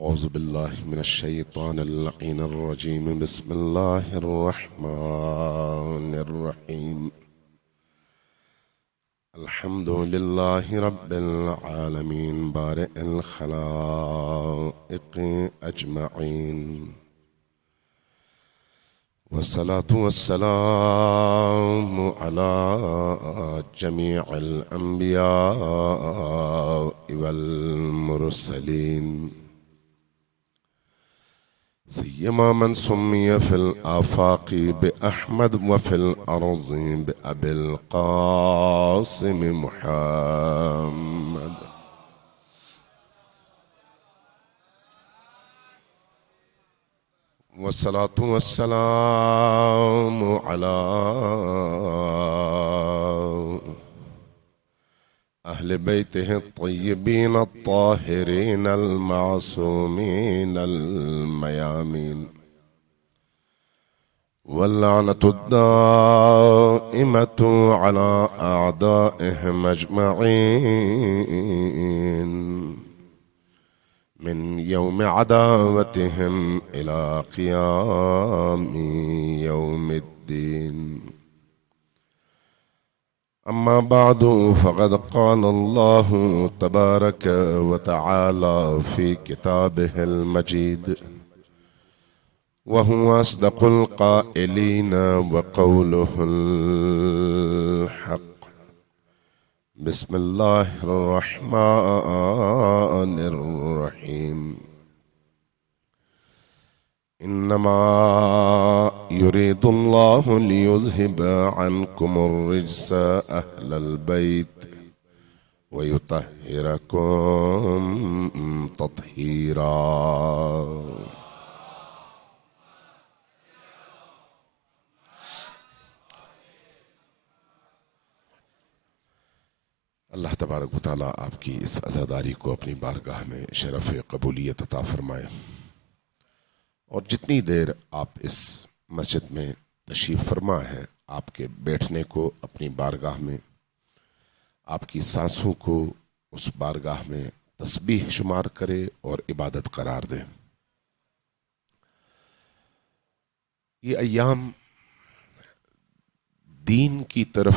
أعوذ بالله من الشيطان اللعين الرجيم. بسم الله الرحمن الرحيم. الحمد لله رب العالمين بارئ الخلائق أجمعين، والصلاة والسلام على جميع الأنبياء والمرسلين، سيما من سمي في الآفاق بأحمد وفي الأرض بأبي القاسم محمد. والصلاة والسلام على أهل بيته الطيبين الطاهرين المعصومين الميامين، واللعنة الدائمة على أعدائهم أجمعين من يوم عداوتهم إلى قيام يوم الدين. أما بعد، فقد قال الله تبارك وتعالى في كتابه المجيد، وهو أصدق القائلين وقوله الحق. بسم الله الرحمن الرحيم. إنما يريد الله ليذهب عنكم الرجس أهل البيت ويطهركم تطهيرا. اللہ تبارک و تعالیٰ آپ کی اس عزاداری کو اپنی بارگاہ میں شرف قبولیت عطا فرمائے، اور جتنی دیر آپ اس مسجد میں تشریف فرما ہے، آپ کے بیٹھنے کو اپنی بارگاہ میں، آپ کی سانسوں کو اس بارگاہ میں تسبیح شمار کرے اور عبادت قرار دے۔ یہ ایام دین کی طرف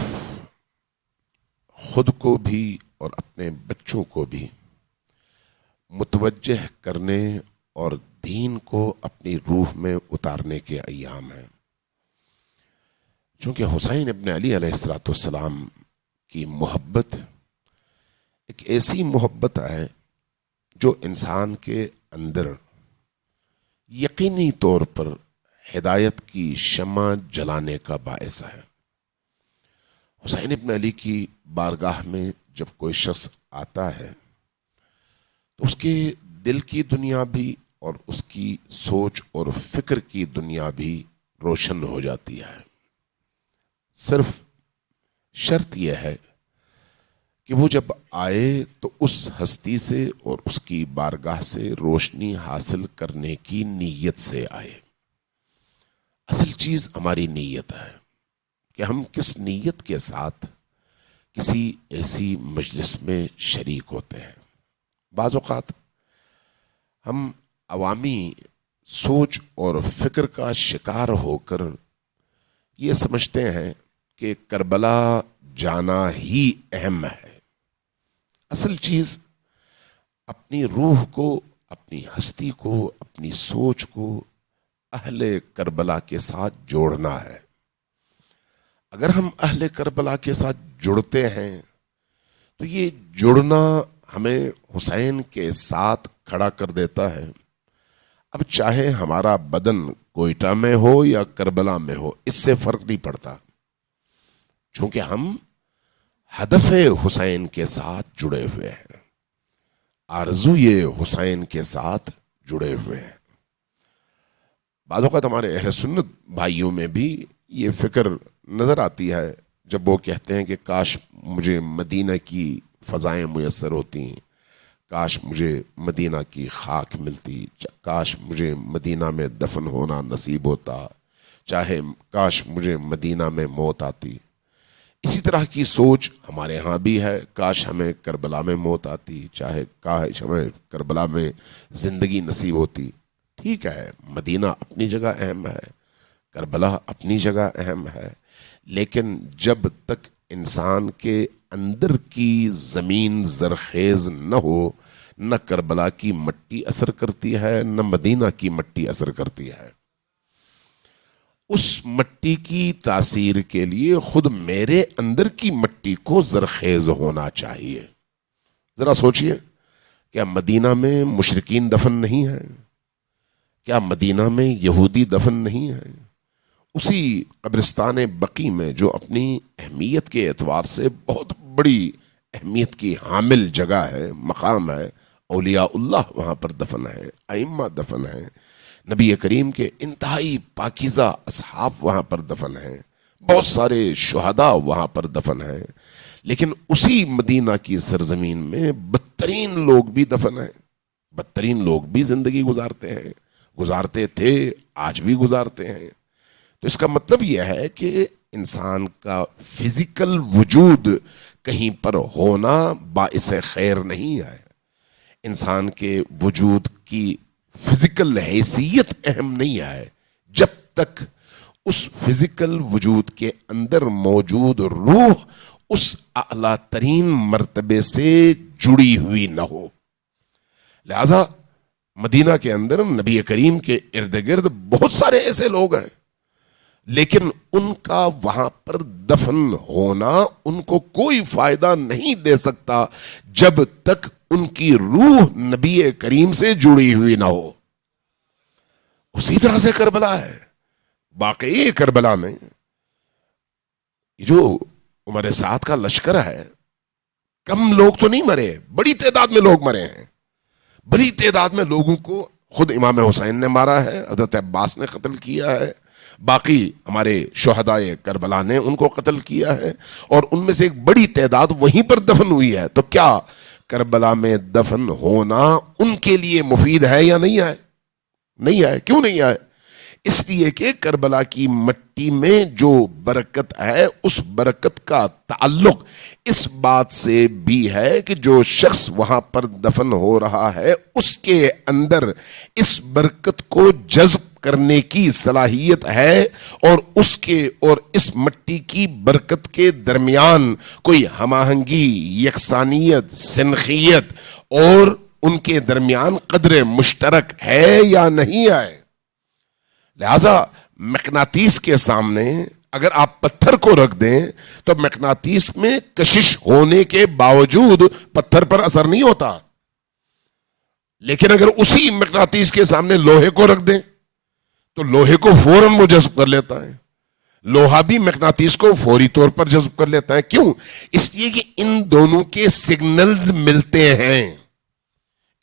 خود کو بھی اور اپنے بچوں کو بھی متوجہ کرنے اور دین کو اپنی روح میں اتارنے کے ایام ہیں، چونکہ حسین ابن علی علیہ السلام کی محبت ایک ایسی محبت ہے جو انسان کے اندر یقینی طور پر ہدایت کی شمع جلانے کا باعث ہے۔ حسین ابن علی کی بارگاہ میں جب کوئی شخص آتا ہے تو اس کے دل کی دنیا بھی اور اس کی سوچ اور فکر کی دنیا بھی روشن ہو جاتی ہے۔ صرف شرط یہ ہے کہ وہ جب آئے تو اس ہستی سے اور اس کی بارگاہ سے روشنی حاصل کرنے کی نیت سے آئے۔ اصل چیز ہماری نیت ہے کہ ہم کس نیت کے ساتھ کسی ایسی مجلس میں شریک ہوتے ہیں۔ بعض اوقات ہم عوامی سوچ اور فکر کا شکار ہو کر یہ سمجھتے ہیں کہ کربلا جانا ہی اہم ہے۔ اصل چیز اپنی روح کو، اپنی ہستی کو، اپنی سوچ کو اہل کربلا کے ساتھ جوڑنا ہے۔ اگر ہم اہل کربلا کے ساتھ جڑتے ہیں تو یہ جڑنا ہمیں حسین کے ساتھ کھڑا کر دیتا ہے۔ اب چاہے ہمارا بدن کوئٹہ میں ہو یا کربلا میں ہو، اس سے فرق نہیں پڑتا، چونکہ ہم ہدف حسین کے ساتھ جڑے ہوئے ہیں، آرزوئے حسین کے ساتھ جڑے ہوئے ہیں۔ بعض اوقات ہمارے اہل سنت بھائیوں میں بھی یہ فکر نظر آتی ہے جب وہ کہتے ہیں کہ کاش مجھے مدینہ کی فضائیں میسر ہوتی، کاش مجھے مدینہ کی خاک ملتی، کاش مجھے مدینہ میں دفن ہونا نصیب ہوتا، چاہے کاش مجھے مدینہ میں موت آتی۔ اسی طرح کی سوچ ہمارے ہاں بھی ہے. کاش ہمیں کربلا میں موت آتی, چاہے کاش ہمیں کربلا میں زندگی نصیب ہوتی. ٹھیک ہے, مدینہ اپنی جگہ اہم ہے, کربلا اپنی جگہ اہم ہے, لیکن جب تک انسان کے اندر کی زمین زرخیز نہ ہو, نہ کربلا کی مٹی اثر کرتی ہے, نہ مدینہ کی مٹی اثر کرتی ہے. اس مٹی کی تاثیر کے لیے خود میرے اندر کی مٹی کو زرخیز ہونا چاہیے. ذرا سوچئے, کیا مدینہ میں مشرکین دفن نہیں ہیں؟ کیا مدینہ میں یہودی دفن نہیں ہیں؟ اسی قبرستان بقیع میں, جو اپنی اہمیت کے اعتبار سے بہت بڑی اہمیت کی حامل جگہ ہے, مقام ہے, اولیاء اللہ وہاں پر دفن ہیں, ائمہ دفن ہیں, نبی کریم کے انتہائی پاکیزہ اصحاب وہاں پر دفن ہیں, بہت سارے شہداء وہاں پر دفن ہیں. لیکن اسی مدینہ کی سرزمین میں بدترین لوگ بھی دفن ہیں, بدترین لوگ بھی زندگی گزارتے ہیں, گزارتے تھے, آج بھی گزارتے ہیں. تو اس کا مطلب یہ ہے کہ انسان کا فزیکل وجود کہیں پر ہونا باعث خیر نہیں ہے. انسان کے وجود کی فزیکل حیثیت اہم نہیں ہے جب تک اس فزیکل وجود کے اندر موجود روح اس اعلیٰ ترین مرتبے سے جڑی ہوئی نہ ہو. لہذا مدینہ کے اندر نبی کریم کے ارد گرد بہت سارے ایسے لوگ ہیں, لیکن ان کا وہاں پر دفن ہونا ان کو کوئی فائدہ نہیں دے سکتا جب تک ان کی روح نبی کریم سے جڑی ہوئی نہ ہو. اسی طرح سے کربلا ہے. واقعی کربلا میں جو عمر سعد کا لشکر ہے, کم لوگ تو نہیں مرے, بڑی تعداد میں لوگ مرے ہیں. بڑی تعداد میں لوگوں کو خود امام حسین نے مارا ہے, حضرت عباس نے قتل کیا ہے, باقی ہمارے شہدائے کربلا نے ان کو قتل کیا ہے, اور ان میں سے ایک بڑی تعداد وہیں پر دفن ہوئی ہے. تو کیا کربلا میں دفن ہونا ان کے لیے مفید ہے یا نہیں ہے؟ نہیں ہے. کیوں نہیں ہے؟ اس لیے کہ کربلا کی مٹی میں جو برکت ہے, اس برکت کا تعلق اس بات سے بھی ہے کہ جو شخص وہاں پر دفن ہو رہا ہے اس کے اندر اس برکت کو جذب کرنے کی صلاحیت ہے, اور اس کے اور اس مٹی کی برکت کے درمیان کوئی ہم آہنگی, یکسانیت, سنخیت اور ان کے درمیان قدر مشترک ہے یا نہیں ہے. لہذا مقناطیس کے سامنے اگر آپ پتھر کو رکھ دیں تو مقناطیس میں کشش ہونے کے باوجود پتھر پر اثر نہیں ہوتا, لیکن اگر اسی مقناطیس کے سامنے لوہے کو رکھ دیں تو لوہے کو فوراً وہ جذب کر لیتا ہے. لوہا بھی مقناطیس کو فوری طور پر جذب کر لیتا ہے. کیوں؟ اس لیے کہ ان دونوں کے سگنلز ملتے ہیں,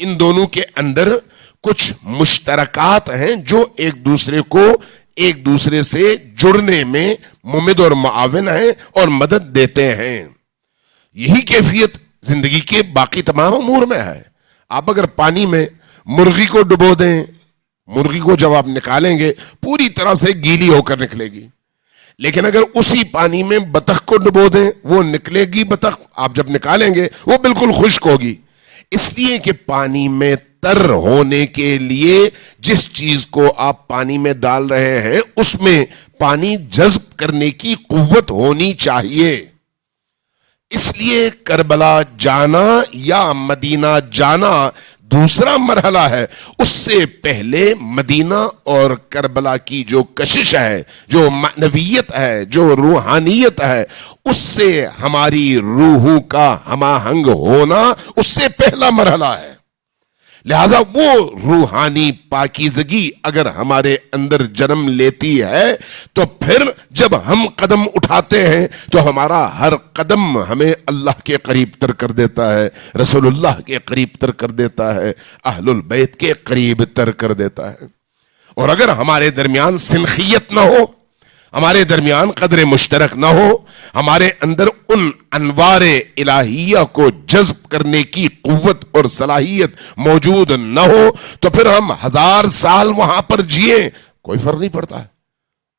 ان دونوں کے اندر کچھ مشترکات ہیں جو ایک دوسرے کو ایک دوسرے سے جڑنے میں ممد اور معاون ہیں اور مدد دیتے ہیں. یہی کیفیت زندگی کے باقی تمام امور میں ہے. آپ اگر پانی میں مرغی کو ڈبو دیں, مرغی کو جب آپ نکالیں گے پوری طرح سے گیلی ہو کر نکلے گی, لیکن اگر اسی پانی میں بطخ کو ڈبو دیں وہ نکلے گی بطخ, آپ جب نکالیں گے وہ بالکل خشک ہوگی. اس لیے کہ پانی میں تر ہونے کے لیے جس چیز کو آپ پانی میں ڈال رہے ہیں اس میں پانی جذب کرنے کی قوت ہونی چاہیے. اس لیے کربلا جانا یا مدینہ جانا دوسرا مرحلہ ہے. اس سے پہلے مدینہ اور کربلا کی جو کشش ہے, جو معنویت ہے, جو روحانیت ہے, اس سے ہماری روحوں کا ہم آہنگ ہونا اس سے پہلا مرحلہ ہے. لہذا وہ روحانی پاکیزگی اگر ہمارے اندر جنم لیتی ہے تو پھر جب ہم قدم اٹھاتے ہیں تو ہمارا ہر قدم ہمیں اللہ کے قریب تر کر دیتا ہے, رسول اللہ کے قریب تر کر دیتا ہے, اہل البیت کے قریب تر کر دیتا ہے. اور اگر ہمارے درمیان سنخیت نہ ہو, ہمارے درمیان قدر مشترک نہ ہو, ہمارے اندر ان انوار الہیہ کو جذب کرنے کی قوت اور صلاحیت موجود نہ ہو, تو پھر ہم 1000 سال وہاں پر جیے کوئی فرق نہیں پڑتا ہے.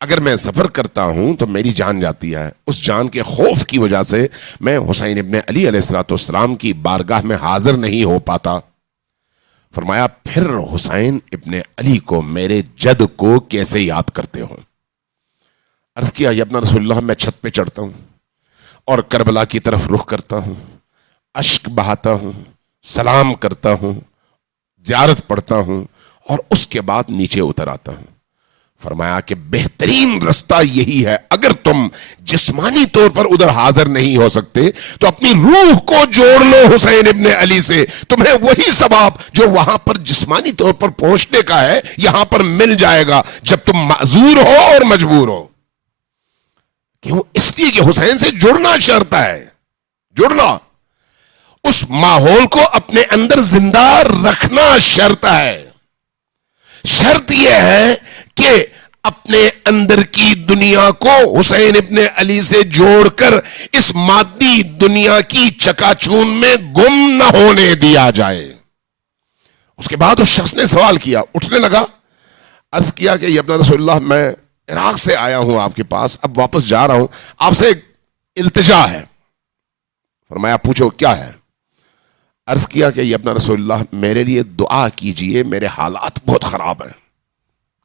اگر میں سفر کرتا ہوں تو میری جان جاتی ہے، اس جان کے خوف کی وجہ سے میں حسین ابن علی علیہ السلام کی بارگاہ میں حاضر نہیں ہو پاتا۔ فرمایا پھر حسین ابن علی کو، میرے جد کو کیسے یاد کرتے ہو؟ عرض کیا یا ابن رسول اللہ، میں چھت پہ چڑھتا ہوں اور کربلا کی طرف رخ کرتا ہوں، اشک بہاتا ہوں، سلام کرتا ہوں، زیارت پڑھتا ہوں اور اس کے بعد نیچے اتر آتا ہوں۔ فرمایا کہ بہترین رستہ یہی ہے، اگر تم جسمانی طور پر ادھر حاضر نہیں ہو سکتے تو اپنی روح کو جوڑ لو حسین ابن علی سے، تمہیں وہی ثواب جو وہاں پر جسمانی طور پر پہنچنے کا ہے یہاں پر مل جائے گا جب تم معذور ہو اور مجبور ہو۔ کیوں؟ اس لیے کہ حسین سے جڑنا شرط ہے، جڑنا، اس ماحول کو اپنے اندر زندہ رکھنا شرط ہے۔ شرط یہ ہے کہ اپنے اندر کی دنیا کو حسین ابن علی سے جوڑ کر اس مادی دنیا کی چکاچون میں گم نہ ہونے دیا جائے۔ اس کے بعد اس شخص نے سوال کیا، اٹھنے لگا، عرض کیا کہ یا ابن رسول اللہ، میں عراق سے آیا ہوں آپ کے پاس، اب واپس جا رہا ہوں، آپ سے ایک التجا ہے۔ فرمایا پوچھو کیا ہے؟ عرض کیا کہ یا ابن رسول اللہ، میرے لیے دعا کیجئے، میرے حالات بہت خراب ہیں۔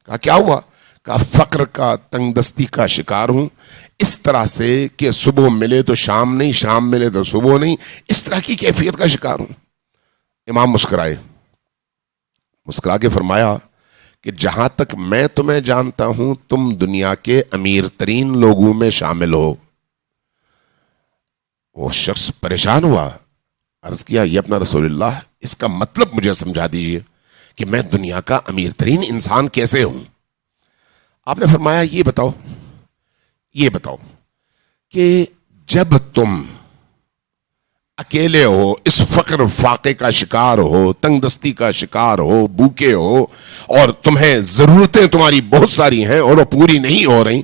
کہا کیا ہوا؟ کہا فقر کا، تنگ دستی کا شکار ہوں، اس طرح سے کہ صبح ملے تو شام نہیں، شام ملے تو صبح نہیں، اس طرح کی کیفیت کا شکار ہوں۔ امام مسکرائے، مسکرا کے فرمایا کہ جہاں تک میں تمہیں جانتا ہوں تم دنیا کے امیر ترین لوگوں میں شامل ہو۔ وہ شخص پریشان ہوا، عرض کیا یا ابن رسول اللہ، اس کا مطلب مجھے سمجھا دیجئے کہ میں دنیا کا امیر ترین انسان کیسے ہوں؟ آپ نے فرمایا یہ بتاؤ کہ جب تم اکیلے ہو، اس فقر فاقے کا شکار ہو، تنگ دستی کا شکار ہو، بھوکے ہو اور تمہیں ضرورتیں تمہاری بہت ساری ہیں اور وہ پوری نہیں ہو رہی،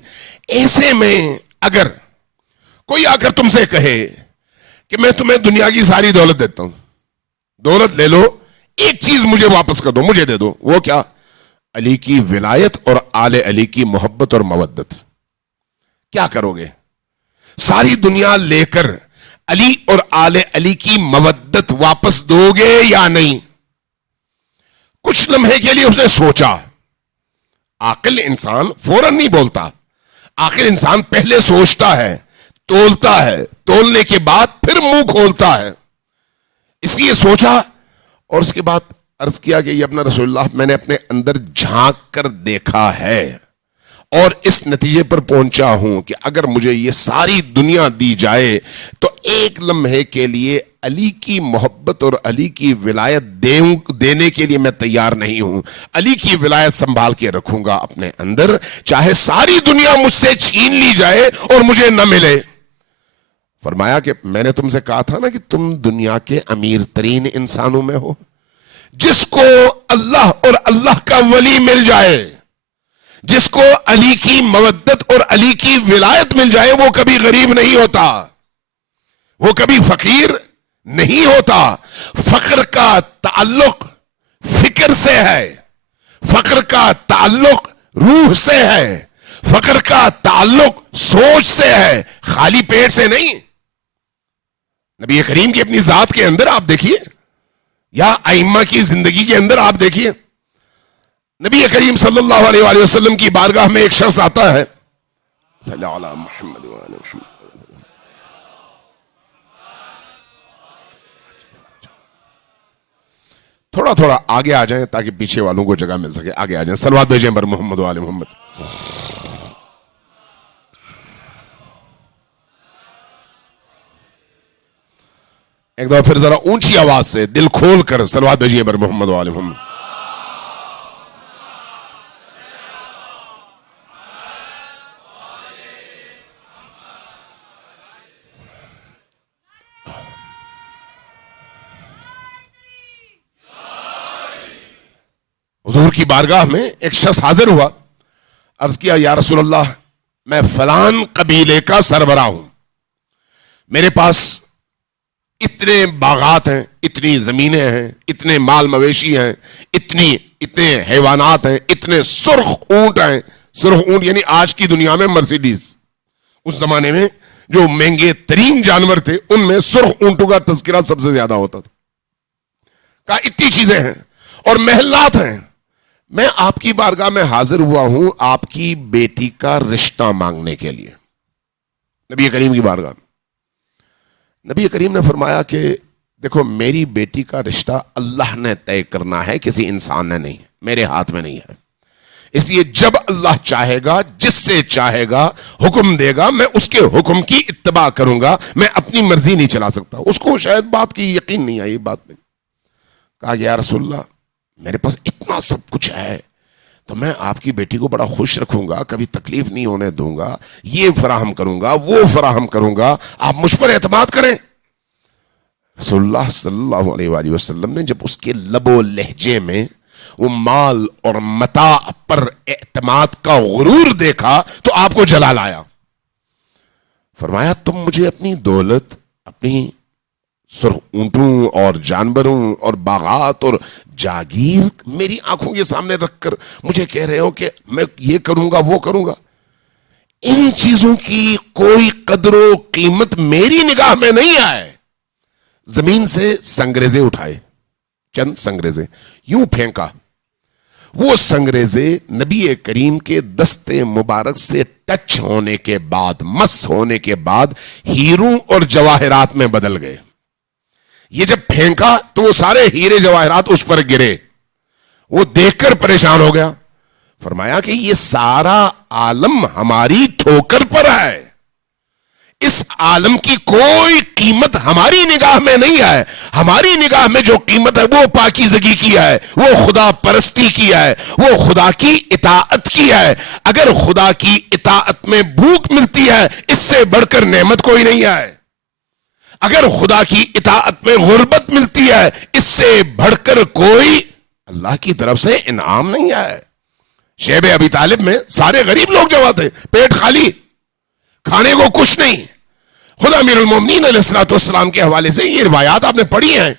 ایسے میں اگر کوئی آ کر تم سے کہے کہ میں تمہیں دنیا کی ساری دولت دیتا ہوں، دولت لے لو، ایک چیز مجھے واپس کر دو، مجھے دے دو، وہ کیا؟ علی کی ولایت اور آل علی کی محبت اور مودت، کیا کرو گے؟ ساری دنیا لے کر علی اور آل علی کی مودت واپس دو گے یا نہیں؟ کچھ لمحے کے لیے اس نے سوچا۔ عاقل انسان فوراً نہیں بولتا، عاقل انسان پہلے سوچتا ہے، تولتا ہے، تولنے کے بعد پھر منہ کھولتا ہے۔ اس لیے سوچا اور اس کے بعد عرض کیا کہ یا ابن رسول اللہ، میں نے اپنے اندر جھانک کر دیکھا ہے اور اس نتیجے پر پہنچا ہوں کہ اگر مجھے یہ ساری دنیا دی جائے تو ایک لمحے کے لیے علی کی محبت اور علی کی ولایت دینے کے لیے میں تیار نہیں ہوں۔ علی کی ولایت سنبھال کے رکھوں گا اپنے اندر، چاہے ساری دنیا مجھ سے چھین لی جائے اور مجھے نہ ملے۔ فرمایا کہ میں نے تم سے کہا تھا نا کہ تم دنیا کے امیر ترین انسانوں میں ہو۔ جس کو اللہ اور اللہ کا ولی مل جائے، جس کو علی کی مودت اور علی کی ولایت مل جائے، وہ کبھی غریب نہیں ہوتا، وہ کبھی فقیر نہیں ہوتا۔ فقر کا تعلق فکر سے ہے، فقر کا تعلق روح سے ہے، فقر کا تعلق سوچ سے ہے، خالی پیٹ سے نہیں۔ نبی کریم کی اپنی ذات کے اندر آپ دیکھیے، یا ائمہ کی زندگی کے اندر آپ دیکھیے، نبی کریم صلی اللہ علیہ وآلہ وسلم کی بارگاہ میں ایک شخص آتا ہے، صلی اللہ علیہ محمد وآلہ محمد، تھوڑا تھوڑا آگے آ جائیں تاکہ پیچھے والوں کو جگہ مل سکے، آگے آ جائیں، صلوات بھیجیں پر محمد وآلہ محمد۔ ایک دفعہ پھر ذرا اونچی آواز سے دل کھول کر صلوات بھیجیے پر محمد وآلہ محمد۔ حضور کی بارگاہ میں ایک شخص حاضر ہوا، عرض کیا یا رسول اللہ، میں فلان قبیلے کا سربراہ ہوں، میرے پاس اتنے باغات ہیں، اتنی زمینیں ہیں، اتنے مال مویشی ہیں، اتنے حیوانات ہیں، اتنے سرخ اونٹ ہیں، سرخ اونٹ یعنی آج کی دنیا میں مرسیڈیز، اس زمانے میں جو مہنگے ترین جانور تھے ان میں سرخ اونٹوں کا تذکرہ سب سے زیادہ ہوتا تھا. کہا اتنی چیزیں ہیں اور محلات ہیں. میں آپ کی بارگاہ میں حاضر ہوا ہوں آپ کی بیٹی کا رشتہ مانگنے کے لیے نبی کریم کی بارگاہ میں. نبی کریم نے فرمایا کہ دیکھو میری بیٹی کا رشتہ اللہ نے طے کرنا ہے، کسی انسان نے نہیں، میرے ہاتھ میں نہیں ہے. اس لیے جب اللہ چاہے گا، جس سے چاہے گا حکم دے گا، میں اس کے حکم کی اتباع کروں گا، میں اپنی مرضی نہیں چلا سکتا. اس کو شاید بات کی یقین نہیں آئی بات میں. کہا یا رسول اللہ میرے پاس اتنا سب کچھ ہے تو میں آپ کی بیٹی کو بڑا خوش رکھوں گا، کبھی تکلیف نہیں ہونے دوں گا، یہ فراہم کروں گا، وہ فراہم کروں گا، آپ مجھ پر اعتماد کریں. رسول اللہ صلی اللہ علیہ وآلہ وسلم نے جب اس کے لب و لہجے میں وہ مال اور متاع پر اعتماد کا غرور دیکھا تو آپ کو جلال آیا. فرمایا تم مجھے اپنی دولت، اپنی سرخ اونٹوں اور جانوروں اور باغات اور جاگیر میری آنکھوں کے سامنے رکھ کر مجھے کہہ رہے ہو کہ میں یہ کروں گا وہ کروں گا. ان چیزوں کی کوئی قدر و قیمت میری نگاہ میں نہیں آئے. زمین سے سنگریزے اٹھائے، چند سنگریزے یوں پھینکا، وہ سنگریزے نبی کریم کے دست مبارک سے ٹچ ہونے کے بعد، مس ہونے کے بعد ہیروں اور جواہرات میں بدل گئے. یہ جب پھینکا تو وہ سارے ہیرے جواہرات اس پر گرے. وہ دیکھ کر پریشان ہو گیا. فرمایا کہ یہ سارا عالم ہماری ٹھوکر پر ہے، اس عالم کی کوئی قیمت ہماری نگاہ میں نہیں ہے. ہماری نگاہ میں جو قیمت ہے وہ پاکیزگی کی ہے، وہ خدا پرستی کی ہے، وہ خدا کی اطاعت کی ہے. اگر خدا کی اطاعت میں بھوک ملتی ہے اس سے بڑھ کر نعمت کوئی نہیں ہے. اگر خدا کی اطاعت میں غربت ملتی ہے اس سے بڑھ کر کوئی اللہ کی طرف سے انعام نہیں ہے. شیب ابی طالب میں سارے غریب لوگ جمع تھے، پیٹ خالی، کھانے کو کچھ نہیں. خود امیر المومنین علیہ الصلوۃ والسلام کے حوالے سے یہ روایات آپ نے پڑھی ہیں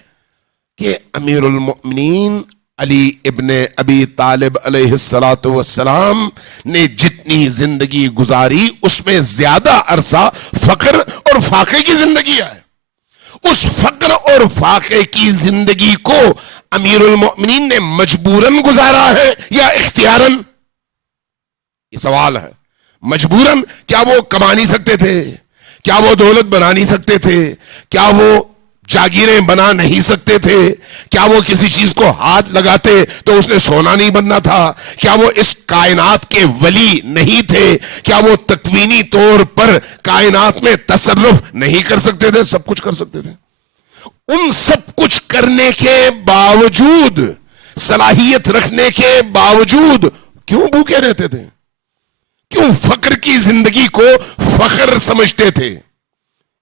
کہ امیر المومنین علی ابن ابی طالب علیہ الصلوۃ والسلام نے جتنی زندگی گزاری اس میں زیادہ عرصہ فقر اور فاقے کی زندگی ہے. اس فقر اور فاقے کی زندگی کو امیر المومنین نے مجبوراً گزارا ہے یا اختیاراً؟ یہ سوال ہے. مجبوراً، کیا وہ کما نہیں سکتے تھے؟ کیا وہ دولت بنا نہیں سکتے تھے؟ کیا وہ جاگیریں بنا نہیں سکتے تھے؟ کیا وہ کسی چیز کو ہاتھ لگاتے تو اس نے سونا نہیں بننا تھا؟ کیا وہ اس کائنات کے ولی نہیں تھے؟ کیا وہ تکوینی طور پر کائنات میں تصرف نہیں کر سکتے تھے؟ سب کچھ کر سکتے تھے. ان سب کچھ کرنے کے باوجود، صلاحیت رکھنے کے باوجود کیوں بھوکے رہتے تھے؟ کیوں فقر کی زندگی کو فخر سمجھتے تھے؟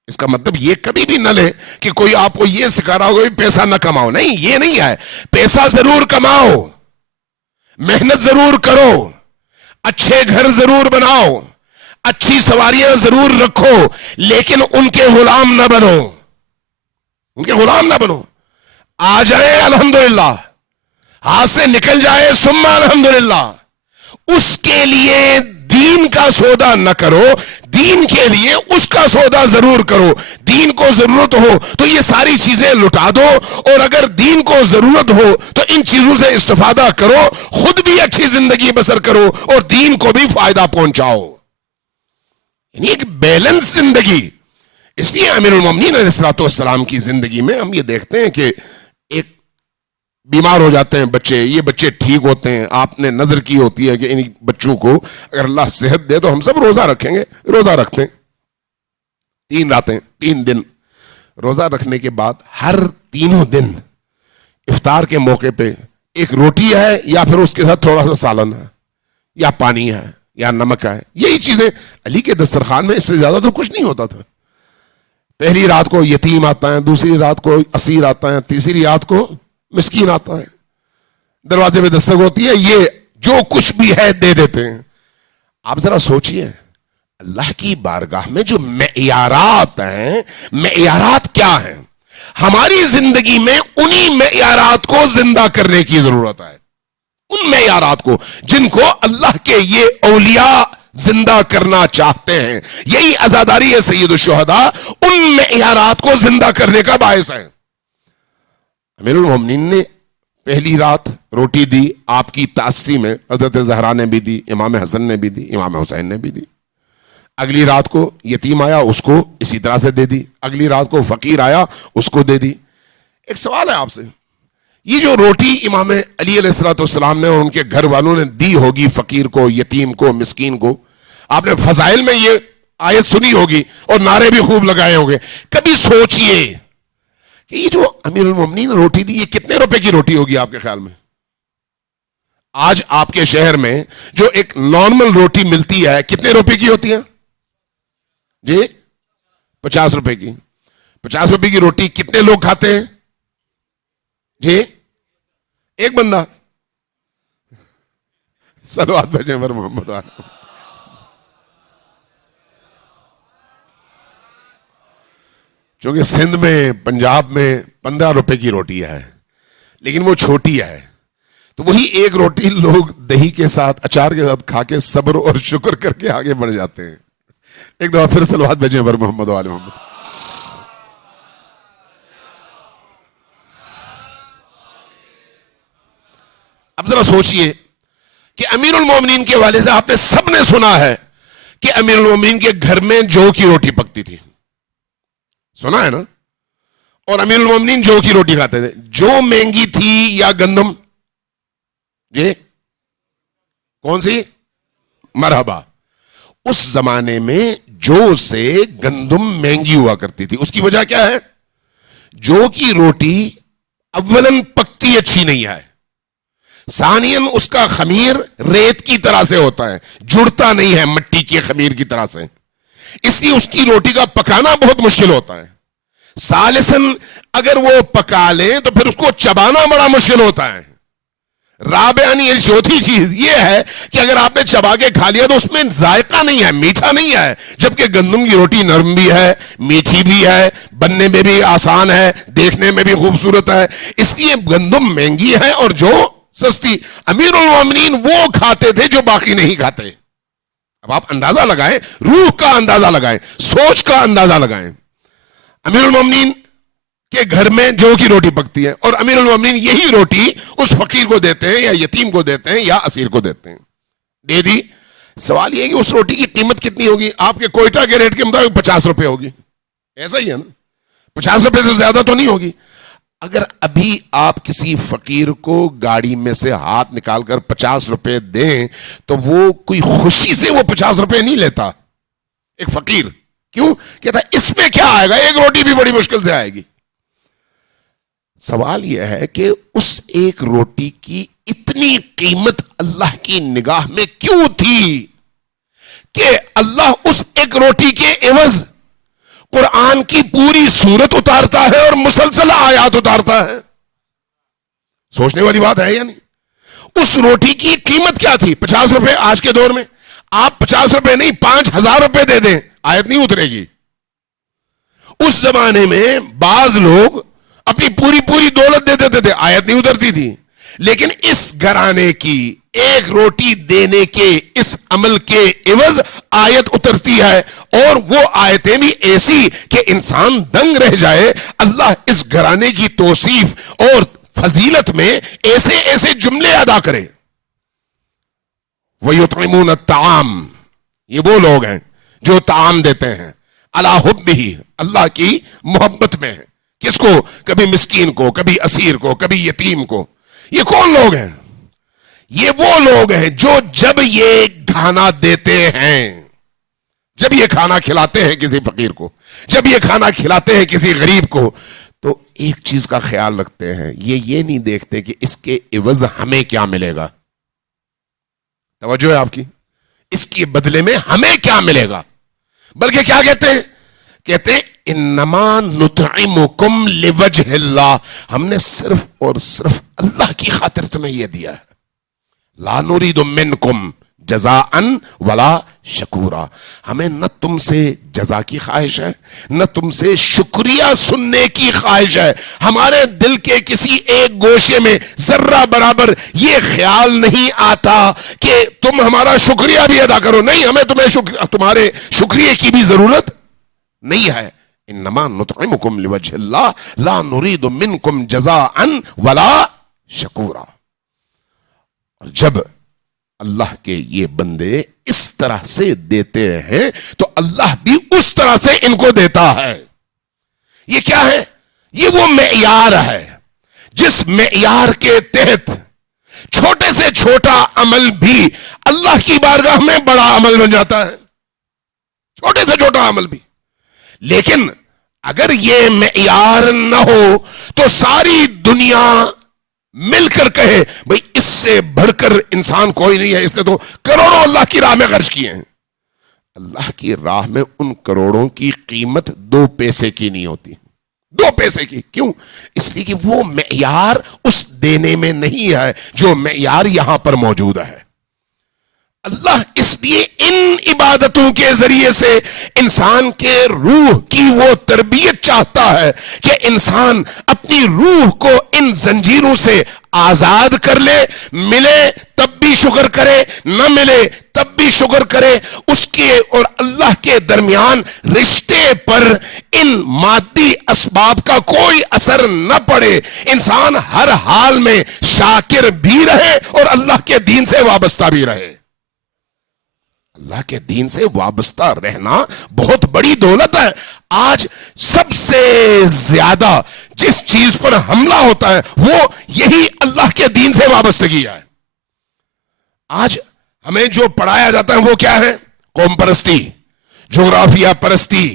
اس کا مطلب یہ کبھی بھی نہ لے کہ کوئی آپ کو یہ سکھا رہا ہوگا پیسہ نہ کماؤ. نہیں، یہ نہیں ہے. پیسہ ضرور کماؤ، محنت ضرور کرو، اچھے گھر ضرور بناؤ، اچھی سواریاں ضرور رکھو، لیکن ان کے غلام نہ بنو. ان کے غلام نہ بنو. آ جائے الحمدللہ، ہاتھ سے نکل جائے ثم الحمدللہ. اس کے لیے دین کا سودا نہ کرو، دین کے لیے اس کا سودا ضرور کرو. دین کو ضرورت ہو تو یہ ساری چیزیں لٹا دو، اور اگر دین کو ضرورت ہو تو ان چیزوں سے استفادہ کرو، خود بھی اچھی زندگی بسر کرو اور دین کو بھی فائدہ پہنچاؤ. یعنی ایک بیلنس زندگی. اس لیے امیر المومنین علیہ الصلوۃ والسلام کی زندگی میں ہم یہ دیکھتے ہیں کہ ایک بیمار ہو جاتے ہیں بچے، یہ بچے ٹھیک ہوتے ہیں. آپ نے نظر کی ہوتی ہے کہ ان بچوں کو اگر اللہ صحت دے تو ہم سب روزہ رکھیں گے. روزہ رکھتے ہیں 3 راتیں 3 دن روزہ رکھنے کے بعد ہر تینوں دن افطار کے موقع پہ ایک روٹی ہے یا پھر اس کے ساتھ تھوڑا سا سالن ہے یا پانی ہے یا نمک ہے. یہی چیزیں علی کے دسترخوان میں، اس سے زیادہ تو کچھ نہیں ہوتا تھا. پہلی رات کو یتیم آتا ہے، دوسری رات کو اسیر آتا ہے، تیسری رات کو مسکین آتا ہے. دروازے میں دستک ہوتی ہے، یہ جو کچھ بھی ہے دے دیتے ہیں. آپ ذرا سوچئے اللہ کی بارگاہ میں جو معیارات ہیں، معیارات کیا ہیں؟ ہماری زندگی میں انہی معیارات کو زندہ کرنے کی ضرورت ہے. ان معیارات کو جن کو اللہ کے یہ اولیاء زندہ کرنا چاہتے ہیں. یہی عزاداری ہے سید الشہداء، ان معیارات کو زندہ کرنے کا باعث ہے. امیر المومنین نے پہلی رات روٹی دی آپ کی تأسی میں، حضرت زہرا نے بھی دی، امام حسن نے بھی دی، امام حسین نے بھی دی. اگلی رات کو یتیم آیا، اس کو اسی طرح سے دے دی. اگلی رات کو فقیر آیا، اس کو دے دی. ایک سوال ہے آپ سے، یہ جو روٹی امام علی علیہ السلام نے اور ان کے گھر والوں نے دی ہوگی فقیر کو، یتیم کو، مسکین کو، آپ نے فضائل میں یہ آیت سنی ہوگی اور نعرے بھی خوب لگائے ہوں گے. کبھی سوچئے کہ یہ جو امیر المومنین روٹی دی، یہ کتنے روپے کی روٹی ہوگی آپ کے خیال میں؟ آج آپ کے شہر میں جو ایک نارمل روٹی ملتی ہے کتنے روپے کی ہوتی ہے جی؟ 50 روپے کی. 50 روپے کی روٹی کتنے لوگ کھاتے ہیں جی؟ ایک بندہ. صلوات بھیجیں پر محمد والے. چونکہ سندھ میں، پنجاب میں 15 روپے کی روٹی ہے، لیکن وہ چھوٹی ہے، تو وہی ایک روٹی لوگ دہی کے ساتھ، اچار کے ساتھ کھا کے صبر اور شکر کر کے آگے بڑھ جاتے ہیں. ایک دفعہ پھر صلوات بھیجیں پر محمد والے محمد. اب ذرا سوچئے کہ امیر المومنین کے والد سے آپ نے سب نے سنا ہے کہ امیر المومنین کے گھر میں جو کی روٹی پکتی تھی، سنا ہے نا؟ اور امیر المومنین جو کی روٹی کھاتے تھے. جو مہنگی تھی یا گندم جی؟ کون سی؟ مرحبا. اس زمانے میں جو سے گندم مہنگی ہوا کرتی تھی. اس کی وجہ کیا ہے؟ جو کی روٹی اولاً پکتی اچھی نہیں ہے، ثانیاً اس کا خمیر ریت کی طرح سے ہوتا ہے، جڑتا نہیں ہے مٹی کے خمیر کی طرح سے، اس لیے اس کی روٹی کا پکانا بہت مشکل ہوتا ہے. ثالثاً اگر وہ پکا لیں تو پھر اس کو چبانا بڑا مشکل ہوتا ہے. رابعاً یہ چوتھی چیز یہ ہے کہ اگر آپ نے چبا کے کھا لیا تو اس میں ذائقہ نہیں ہے، میٹھا نہیں ہے. جبکہ گندم کی روٹی نرم بھی ہے، میٹھی بھی ہے، بننے میں بھی آسان ہے، دیکھنے میں بھی خوبصورت ہے. اس لیے گندم مہنگی ہے اور جو سستی. امیر المومنین وہ کھاتے تھے جو باقی نہیں کھاتے. اب آپ اندازہ لگائیں، روح کا اندازہ لگائیں، سوچ کا اندازہ لگائیں. امیر المومنین کے گھر میں جو کی روٹی پکتی ہے اور امیر المومنین یہی روٹی اس فقیر کو دیتے ہیں یا یتیم کو دیتے ہیں یا اسیر کو دیتے ہیں. دے دی. سوال یہ ہے کہ اس روٹی کی قیمت کتنی ہوگی؟ آپ کے کوئٹہ کے ریٹ کے مطابق 50 روپے ہوگی. ایسا ہی ہے نا؟ 50 روپے سے زیادہ تو نہیں ہوگی. اگر ابھی آپ کسی فقیر کو گاڑی میں سے ہاتھ نکال کر 50 روپے دیں تو وہ کوئی خوشی سے وہ 50 روپے نہیں لیتا. ایک فقیر کیوں کہتا ہے اس میں کیا آئے گا، ایک روٹی بھی بڑی مشکل سے آئے گی. سوال یہ ہے کہ اس ایک روٹی کی اتنی قیمت اللہ کی نگاہ میں کیوں تھی کہ اللہ اس ایک روٹی کے عوض قرآن کی پوری سورت اتارتا ہے اور مسلسل آیات اتارتا ہے. سوچنے والی بات ہے یا نہیں؟ اس روٹی کی قیمت کیا تھی؟ 50 روپے. آج کے دور میں آپ 50 روپے نہیں 5000 روپے دے دیں آیت نہیں اترے گی. اس زمانے میں بعض لوگ اپنی پوری دولت دے دیتے تھے، آیت نہیں اترتی تھی. لیکن اس گھرانے کی ایک روٹی دینے کے اس عمل کے عوض آیت اترتی ہے، اور وہ آیتیں بھی ایسی کہ انسان دنگ رہ جائے. اللہ اس گھرانے کی توصیف اور فضیلت میں ایسے ایسے جملے ادا کرے. وَيُطْعِمُونَ الطَّعَامَ، یہ وہ لوگ ہیں جو طعام دیتے ہیں عَلَىٰ حُبِّهِ، اللہ کی محبت میں. کس کو؟ کبھی مسکین کو، کبھی اسیر کو، کبھی یتیم کو. یہ کون لوگ ہیں؟ یہ وہ لوگ ہیں جو جب یہ کھانا دیتے ہیں، جب یہ کھانا کھلاتے ہیں کسی فقیر کو، جب یہ کھانا کھلاتے ہیں کسی غریب کو، تو ایک چیز کا خیال رکھتے ہیں، یہ نہیں دیکھتے کہ اس کے عوض ہمیں کیا ملے گا. توجہ ہے آپ کی؟ اس کے بدلے میں ہمیں کیا ملے گا. بلکہ کیا کہتے ہیں؟ کہتے ہیں انما نطعمکم لوجہ اللہ، ہم نے صرف اور صرف اللہ کی خاطر تمہیں یہ دیا ہے. لا نرید منکم جزاءن ولا شکورا. ہمیں نہ تم سے جزا کی خواہش ہے نہ تم سے شکریہ سننے کی خواہش ہے. ہمارے دل کے کسی ایک گوشے میں ذرہ برابر یہ خیال نہیں آتا کہ تم ہمارا شکریہ بھی ادا کرو. نہیں, ہمیں تمہارے شکریہ کی بھی ضرورت نہیں ہے. انما نطعمکم لوجہ اللہ لا نرید منکم جزاء ولا شکورا. اور جب اللہ کے یہ بندے اس طرح سے دیتے ہیں تو اللہ بھی اس طرح سے ان کو دیتا ہے. یہ کیا ہے؟ یہ وہ معیار ہے جس معیار کے تحت چھوٹے سے چھوٹا عمل بھی اللہ کی بارگاہ میں بڑا عمل بن جاتا ہے. چھوٹے سے چھوٹا عمل بھی. لیکن اگر یہ معیار نہ ہو تو ساری دنیا مل کر کہے بھئی اس سے بڑھ کر انسان کوئی نہیں ہے, اس نے تو کروڑوں اللہ کی راہ میں خرچ کیے ہیں. اللہ کی راہ میں ان کروڑوں کی قیمت 2 پیسے کی نہیں ہوتی. 2 پیسے کی. کیوں؟ اس لیے کہ وہ معیار اس دینے میں نہیں ہے جو معیار یہاں پر موجود ہے. اللہ اس لیے ان عبادتوں کے ذریعے سے انسان کے روح کی وہ تربیت چاہتا ہے کہ انسان اپنی روح کو ان زنجیروں سے آزاد کر لے. ملے تب بھی شکر کرے, نہ ملے تب بھی شکر کرے. اس کے اور اللہ کے درمیان رشتے پر ان مادی اسباب کا کوئی اثر نہ پڑے. انسان ہر حال میں شاکر بھی رہے اور اللہ کے دین سے وابستہ بھی رہے. اللہ کے دین سے وابستہ رہنا بہت بڑی دولت ہے. آج سب سے زیادہ جس چیز پر حملہ ہوتا ہے وہ یہی اللہ کے دین سے وابستگی ہے. آج ہمیں جو پڑھایا جاتا ہے وہ کیا ہے؟ قوم پرستی, جغرافیہ پرستی,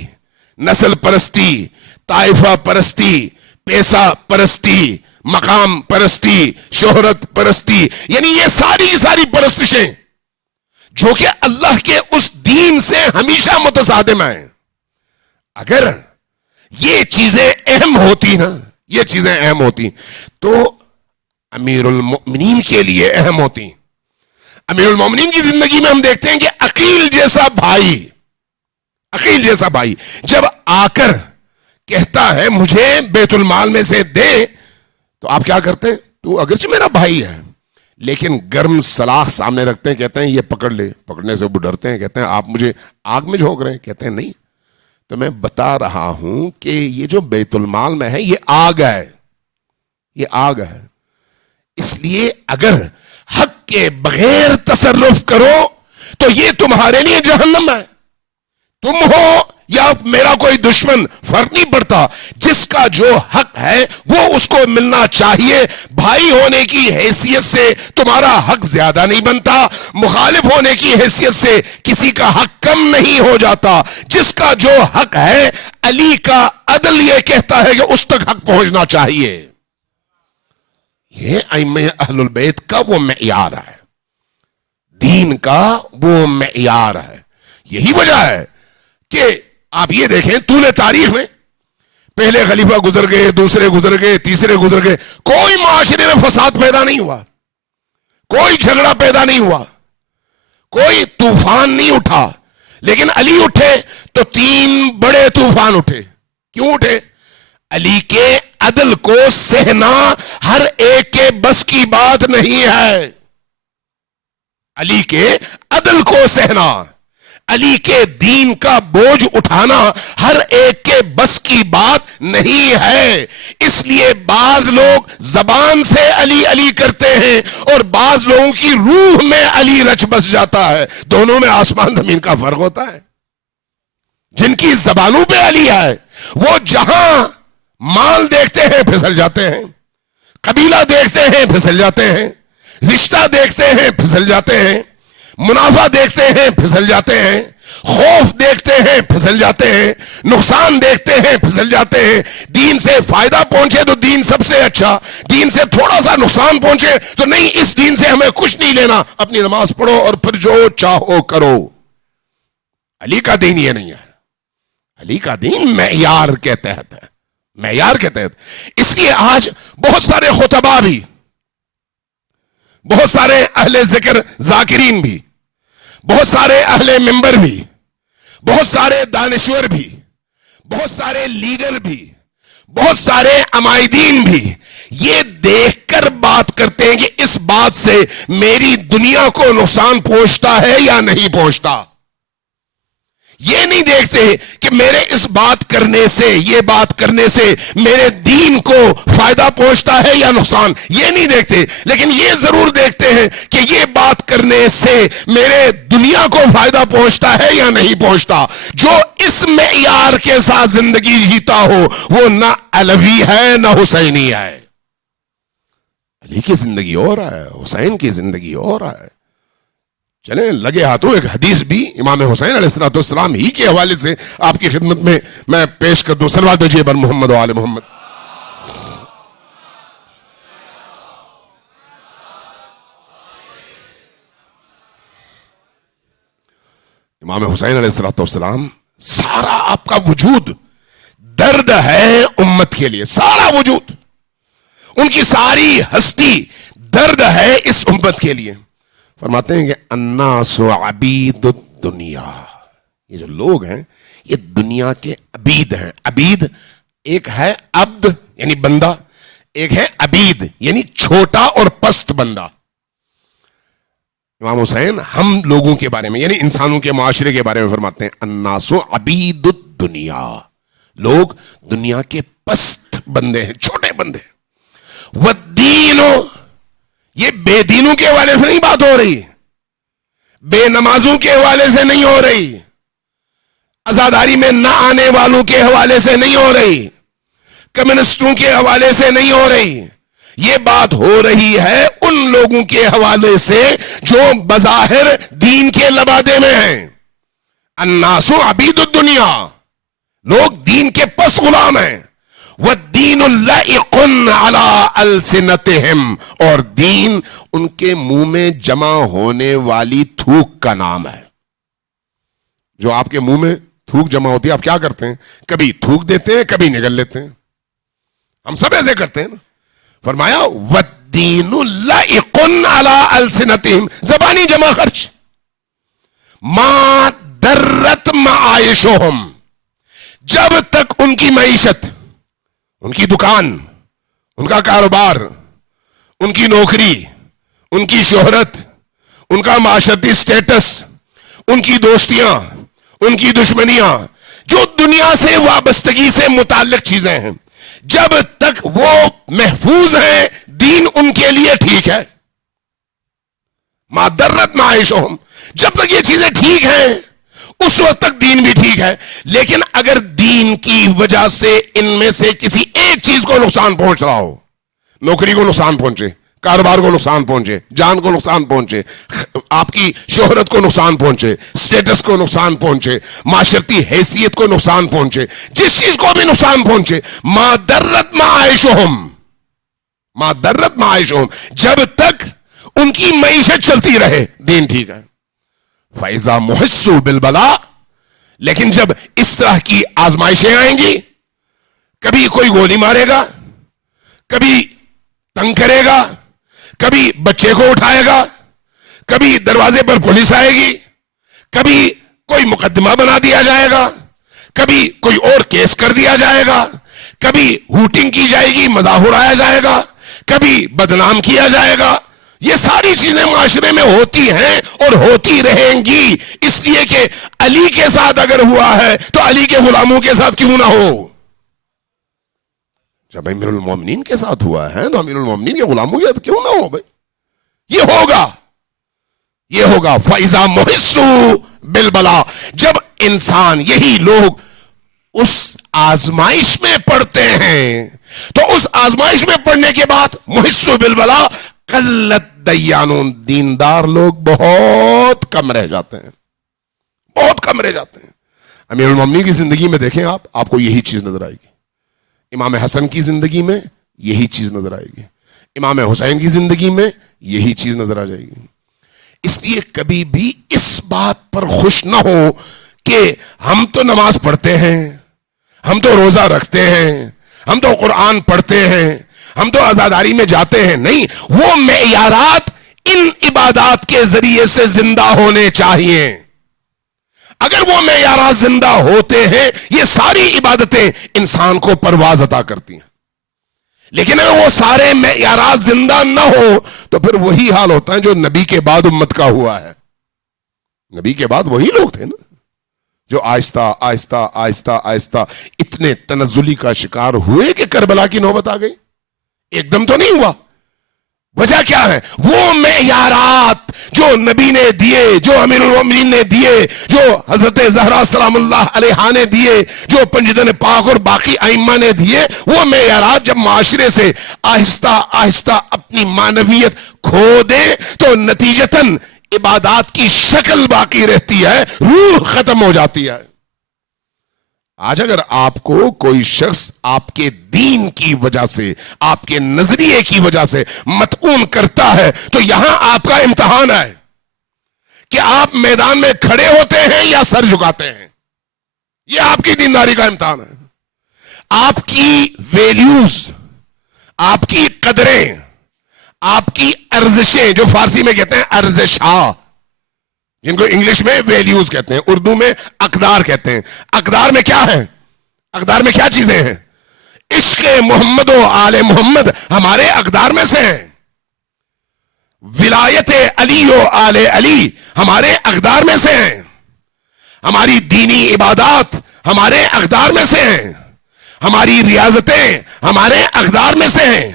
نسل پرستی, طائفہ پرستی, پیسہ پرستی, مقام پرستی, شہرت پرستی. یعنی یہ ساری پرستشیں جو کہ اللہ کے اس دین سے ہمیشہ متصادم ہیں. اگر یہ چیزیں اہم ہوتی نا, یہ چیزیں اہم ہوتی تو امیر المؤمنین کے لیے اہم ہوتی. امیر المؤمنین کی زندگی میں ہم دیکھتے ہیں کہ عقیل جیسا بھائی جب آ کر کہتا ہے مجھے بیت المال میں سے دے, تو آپ کیا کرتے ہیں؟ تو اگرچہ میرا بھائی ہے لیکن گرم سلاخ سامنے رکھتے ہیں, کہتے ہیں یہ پکڑ لے. پکڑنے سے وہ ڈرتے ہیں, کہتے ہیں آپ مجھے آگ میں جھونک رہے ہیں. کہتے ہیں نہیں, تو میں بتا رہا ہوں کہ یہ جو بیت المال میں ہے یہ آگ ہے, یہ آگ ہے. اس لیے اگر حق کے بغیر تصرف کرو تو یہ تمہارے لیے جہنم ہے. تم ہو یا میرا کوئی دشمن فرق نہیں پڑتا, جس کا جو حق ہے وہ اس کو ملنا چاہیے. بھائی ہونے کی حیثیت سے تمہارا حق زیادہ نہیں بنتا, مخالف ہونے کی حیثیت سے کسی کا حق کم نہیں ہو جاتا. جس کا جو حق ہے, علی کا عدل یہ کہتا ہے کہ اس تک حق پہنچنا چاہیے. یہ ائمہ اہل البیت کا وہ معیار ہے, دین کا وہ معیار ہے. یہی وجہ ہے کہ آپ یہ دیکھیں طول تاریخ میں پہلے خلیفہ گزر گئے, دوسرے گزر گئے, تیسرے گزر گئے, کوئی معاشرے میں فساد پیدا نہیں ہوا, کوئی جھگڑا پیدا نہیں ہوا, کوئی طوفان نہیں اٹھا. لیکن علی اٹھے تو 3 بڑے طوفان اٹھے. کیوں اٹھے؟ علی کے عدل کو سہنا ہر ایک کے بس کی بات نہیں ہے. علی کے عدل کو سہنا, علی کے دین کا بوجھ اٹھانا ہر ایک کے بس کی بات نہیں ہے. اس لیے بعض لوگ زبان سے علی علی کرتے ہیں اور بعض لوگوں کی روح میں علی رچ بس جاتا ہے. دونوں میں آسمان زمین کا فرق ہوتا ہے. جن کی زبانوں پہ علی ہے وہ جہاں مال دیکھتے ہیں پھسل جاتے ہیں, قبیلہ دیکھتے ہیں پھسل جاتے ہیں, رشتہ دیکھتے ہیں پھسل جاتے ہیں, منافع دیکھتے ہیں پھسل جاتے ہیں, خوف دیکھتے ہیں پھسل جاتے ہیں, نقصان دیکھتے ہیں پھسل جاتے ہیں. دین سے فائدہ پہنچے تو دین سب سے اچھا, دین سے تھوڑا سا نقصان پہنچے تو نہیں, اس دین سے ہمیں کچھ نہیں لینا, اپنی نماز پڑھو اور پھر جو چاہو کرو. علی کا دین یہ نہیں ہے. علی کا دین معیار کے تحت ہے, معیار کے تحت. اس لیے آج بہت سارے خطبہ بھی, بہت سارے اہل ذکر ذاکرین بھی بہت سارے اہل منبر بھی، بہت سارے دانشور بھی، بہت سارے لیڈر بھی، بہت سارے عمائدین بھی یہ دیکھ کر بات کرتے ہیں کہ اس بات سے میری دنیا کو نقصان پہنچتا ہے یا نہیں پہنچتا. یہ نہیں دیکھتے کہ میرے اس بات کرنے سے، یہ بات کرنے سے میرے دین کو فائدہ پہنچتا ہے یا نقصان. یہ نہیں دیکھتے، لیکن یہ ضرور دیکھتے ہیں کہ یہ بات کرنے سے میرے دنیا کو فائدہ پہنچتا ہے یا نہیں پہنچتا. جو اس معیار کے ساتھ زندگی جیتا ہو وہ نہ علوی ہے نہ حسینی ہے. علی کی زندگی اور ہے، حسین کی زندگی اور ہے. چلیں لگے ہاتھوں ایک حدیث بھی امام حسین علیہ السلام ہی کے حوالے سے آپ کی خدمت میں پیش کر دوں. صلوات بھیجیے بر محمد و آل محمد. امام حسین علیہ السلام سارا آپ کا وجود درد ہے امت کے لیے، سارا وجود، ان کی ساری ہستی درد ہے اس امت کے لیے. فرماتے ہیں کہ الناس عبید الدنیا، یہ جو لوگ ہیں یہ دنیا کے عبید ہیں. عبید ایک ہے عبد یعنی بندہ، ایک ہے عبید یعنی چھوٹا اور پست بندہ. امام حسین ہم لوگوں کے بارے میں یعنی انسانوں کے معاشرے کے بارے میں فرماتے ہیں الناس عبید الدنیا، لوگ دنیا کے پست بندے ہیں، چھوٹے بندے. والدین، یہ بے دینوں کے حوالے سے نہیں بات ہو رہی، بے نمازوں کے حوالے سے نہیں ہو رہی، عزاداری میں نہ آنے والوں کے حوالے سے نہیں ہو رہی، کمیونسٹوں کے حوالے سے نہیں ہو رہی. یہ بات ہو رہی ہے ان لوگوں کے حوالے سے جو بظاہر دین کے لبادے میں ہیں. الناس عبید الدنیا، لوگ دین کے پس غلام ہیں. والدین لائق علی السنتہم، اور دین ان کے منہ میں جمع ہونے والی تھوک کا نام ہے. جو آپ کے منہ میں تھوک جمع ہوتی ہے آپ کیا کرتے ہیں؟ کبھی تھوک دیتے ہیں، کبھی نگل لیتے ہیں. ہم سب ایسے کرتے ہیں نا. فرمایا والدین لائق علی السنتہم، زبانی جمع خرچ. ما درت معائشہم، جب تک ان کی معیشت، ان کی دکان، ان کا کاروبار، ان کی نوکری، ان کی شہرت، ان کا معاشرتی سٹیٹس، ان کی دوستیاں، ان کی دشمنیاں، جو دنیا سے وابستگی سے متعلق چیزیں ہیں، جب تک وہ محفوظ ہیں دین ان کے لیے ٹھیک ہے. ما درت معائشہم، جب تک یہ چیزیں ٹھیک ہیں اس وقت تک دین بھی ٹھیک ہے. لیکن اگر دین کی وجہ سے ان میں سے کسی ایک چیز کو نقصان پہنچ رہا ہو، نوکری کو نقصان پہنچے، کاروبار کو نقصان پہنچے، جان کو نقصان پہنچے، آپ کی شہرت کو نقصان پہنچے، سٹیٹس کو نقصان پہنچے، معاشرتی حیثیت کو نقصان پہنچے، جس چیز کو بھی نقصان پہنچے، ما درت معائشہم، ما درت معائشہم، جب تک ان کی معیشت چلتی رہے دین ٹھیک ہے. فَإِذَا مُحِسُّوا بِالْبَلَاءِ، لیکن جب اس طرح کی آزمائشیں آئیں گی، کبھی کوئی گولی مارے گا، کبھی تنگ کرے گا، کبھی بچے کو اٹھائے گا، کبھی دروازے پر پولیس آئے گی، کبھی کوئی مقدمہ بنا دیا جائے گا، کبھی کوئی اور کیس کر دیا جائے گا، کبھی ہوٹنگ کی جائے گی، مذاق اڑایا جائے گا، کبھی بدنام کیا جائے گا. یہ ساری چیزیں معاشرے میں ہوتی ہیں اور ہوتی رہیں گی، اس لیے کہ علی کے ساتھ اگر ہوا ہے تو علی کے غلاموں کے ساتھ کیوں نہ ہو. جب امیر المومنین کے ساتھ ہوا ہے تو امیر المومنین کے غلاموں کے ساتھ کیوں نہ ہو بھائی. یہ ہوگا، یہ ہوگا. فَإِذَا مُحِسُّوا بِالْبَلَاءِ، جب انسان، یہی لوگ اس آزمائش میں پڑتے ہیں تو اس آزمائش میں پڑنے کے بعد مُحِسُّوا بِالْبَلَاءِ قلت دیانون، دیندار لوگ بہت کم رہ جاتے ہیں، بہت کم رہ جاتے ہیں. امیر المومنین کی زندگی میں دیکھیں آپ کو یہی چیز نظر آئے گی. امام حسن کی زندگی میں یہی چیز نظر آئے گی. امام حسین کی زندگی میں یہی چیز نظر آ جائے گی. اس لیے کبھی بھی اس بات پر خوش نہ ہو کہ ہم تو نماز پڑھتے ہیں، ہم تو روزہ رکھتے ہیں، ہم تو قرآن پڑھتے ہیں، ہم تو عزاداری میں جاتے ہیں. نہیں، وہ معیارات ان عبادات کے ذریعے سے زندہ ہونے چاہیے. اگر وہ معیارات زندہ ہوتے ہیں یہ ساری عبادتیں انسان کو پرواز عطا کرتی ہیں. لیکن اگر وہ سارے معیارات زندہ نہ ہو تو پھر وہی حال ہوتا ہے جو نبی کے بعد امت کا ہوا ہے. نبی کے بعد وہی لوگ تھے نا جو آہستہ آہستہ آہستہ آہستہ اتنے تنزلی کا شکار ہوئے کہ کربلا کی نوبت آ گئی. ایک دم تو نہیں ہوا. وجہ کیا ہے؟ وہ معیارات جو نبی نے دیے، جو امیر المومنین نے دیے، جو حضرت زہرا سلام اللہ علیہا نے دیے، جو پنجتن پاک اور باقی ائمہ نے دیے، وہ معیارات جب معاشرے سے آہستہ آہستہ اپنی معنویت کھو دے تو نتیجتاً عبادات کی شکل باقی رہتی ہے، روح ختم ہو جاتی ہے. آج اگر آپ کو کوئی شخص آپ کے دین کی وجہ سے، آپ کے نظریے کی وجہ سے مطعون کرتا ہے تو یہاں آپ کا امتحان ہے کہ آپ میدان میں کھڑے ہوتے ہیں یا سر جھکاتے ہیں. یہ آپ کی دینداری کا امتحان ہے. آپ کی ویلیوز، آپ کی قدریں، آپ کی ارزشیں، جو فارسی میں کہتے ہیں ارزشاں، جن کو انگلش میں ویلیوز کہتے ہیں، اردو میں اقدار کہتے ہیں. اقدار میں کیا ہے؟ اقدار میں کیا چیزیں ہیں؟ عشق محمد و آل محمد ہمارے اقدار میں سے ہیں. ولایت علی و آل علی ہمارے اقدار میں سے ہیں. ہماری دینی عبادات ہمارے اقدار میں سے ہیں. ہماری ریاضتیں ہمارے اقدار میں سے ہیں.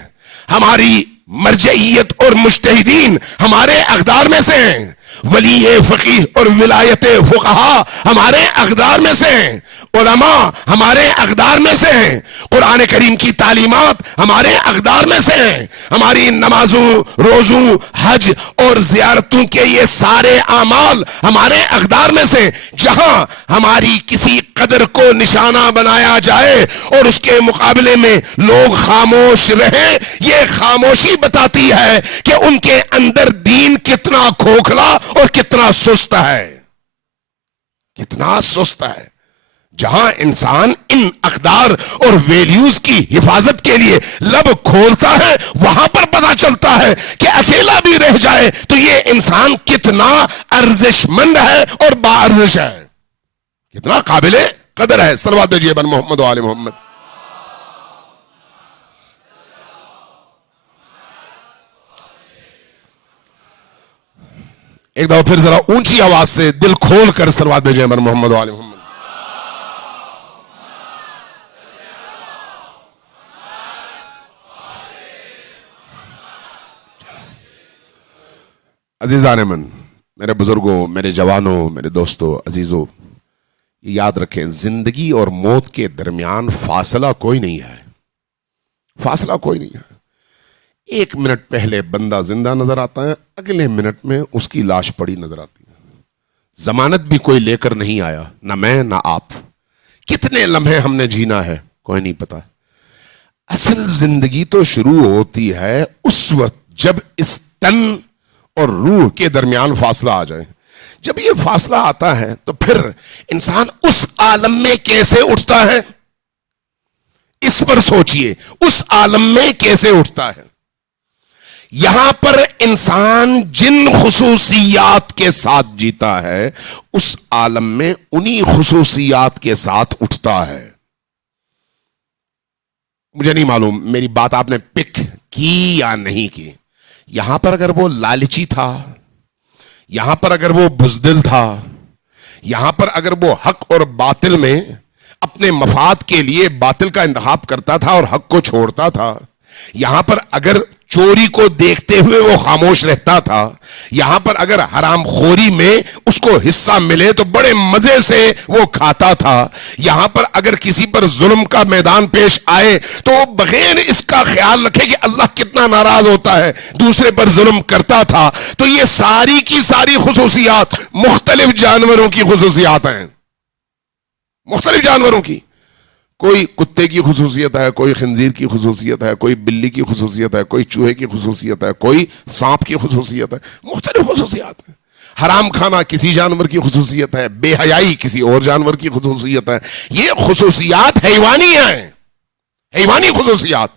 ہماری مرجعیت اور مجتہدین ہمارے اقدار میں سے ہیں. ولی فقیہ اور ولایت فقہا ہمارے اقدار میں سے ہیں. علماء ہمارے اقدار میں سے ہیں. قرآن کریم کی تعلیمات ہمارے اقدار میں سے ہیں. ہماری نمازوں، روزوں، حج اور زیارتوں کے یہ سارے اعمال ہمارے اقدار میں سے. جہاں ہماری کسی قدر کو نشانہ بنایا جائے اور اس کے مقابلے میں لوگ خاموش رہیں، یہ خاموشی بتاتی ہے کہ ان کے اندر دین کتنا کھوکھلا اور کتنا سست ہے. کتنا سست ہے. جہاں انسان ان اقدار اور ویلیوز کی حفاظت کے لیے لب کھولتا ہے وہاں پر پتہ چلتا ہے کہ اکیلا بھی رہ جائے تو یہ انسان کتنا ارزش مند ہے اور با ارزش ہے، کتنا قابل قدر ہے. صلوات دیجیے بن محمد و آل محمد. ایک دفعہ پھر ذرا اونچی آواز سے دل کھول کر صلوات بھیجیں بر محمد و آل محمد. عزیزان من، میرے بزرگوں، میرے جوانوں، میرے دوستوں، عزیزوں، یہ یاد رکھیں زندگی اور موت کے درمیان فاصلہ کوئی نہیں ہے. فاصلہ کوئی نہیں ہے. 1 منٹ پہلے بندہ زندہ نظر آتا ہے، اگلے منٹ میں اس کی لاش پڑی نظر آتی ہے. ضمانت بھی کوئی لے کر نہیں آیا، نہ میں نہ آپ. کتنے لمحے ہم نے جینا ہے کوئی نہیں پتا. اصل زندگی تو شروع ہوتی ہے اس وقت جب اس تن اور روح کے درمیان فاصلہ آ جائے. جب یہ فاصلہ آتا ہے تو پھر انسان اس عالم میں کیسے اٹھتا ہے، اس پر سوچئے. اس عالم میں کیسے اٹھتا ہے. یہاں پر انسان جن خصوصیات کے ساتھ جیتا ہے اس عالم میں انہی خصوصیات کے ساتھ اٹھتا ہے. مجھے نہیں معلوم میری بات آپ نے پک کی یا نہیں کی. یہاں پر اگر وہ لالچی تھا، یہاں پر اگر وہ بزدل تھا، یہاں پر اگر وہ حق اور باطل میں اپنے مفاد کے لیے باطل کا انتخاب کرتا تھا اور حق کو چھوڑتا تھا، یہاں پر اگر چوری کو دیکھتے ہوئے وہ خاموش رہتا تھا، یہاں پر اگر حرام خوری میں اس کو حصہ ملے تو بڑے مزے سے وہ کھاتا تھا، یہاں پر اگر کسی پر ظلم کا میدان پیش آئے تو بغیر اس کا خیال رکھے کہ اللہ کتنا ناراض ہوتا ہے دوسرے پر ظلم کرتا تھا. تو یہ ساری کی ساری خصوصیات مختلف جانوروں کی خصوصیات ہیں. مختلف جانوروں کی. کوئی کتے کی خصوصیت ہے، کوئی خنزیر کی خصوصیت ہے، کوئی بلی کی خصوصیت ہے، کوئی چوہے کی خصوصیت ہے، کوئی سانپ کی خصوصیت ہے. مختلف خصوصیات ہیں. حرام کھانا کسی جانور کی خصوصیت ہے، بے حیائی کسی اور جانور کی خصوصیت ہے. یہ خصوصیات حیوانی ہیں. حیوانی خصوصیات،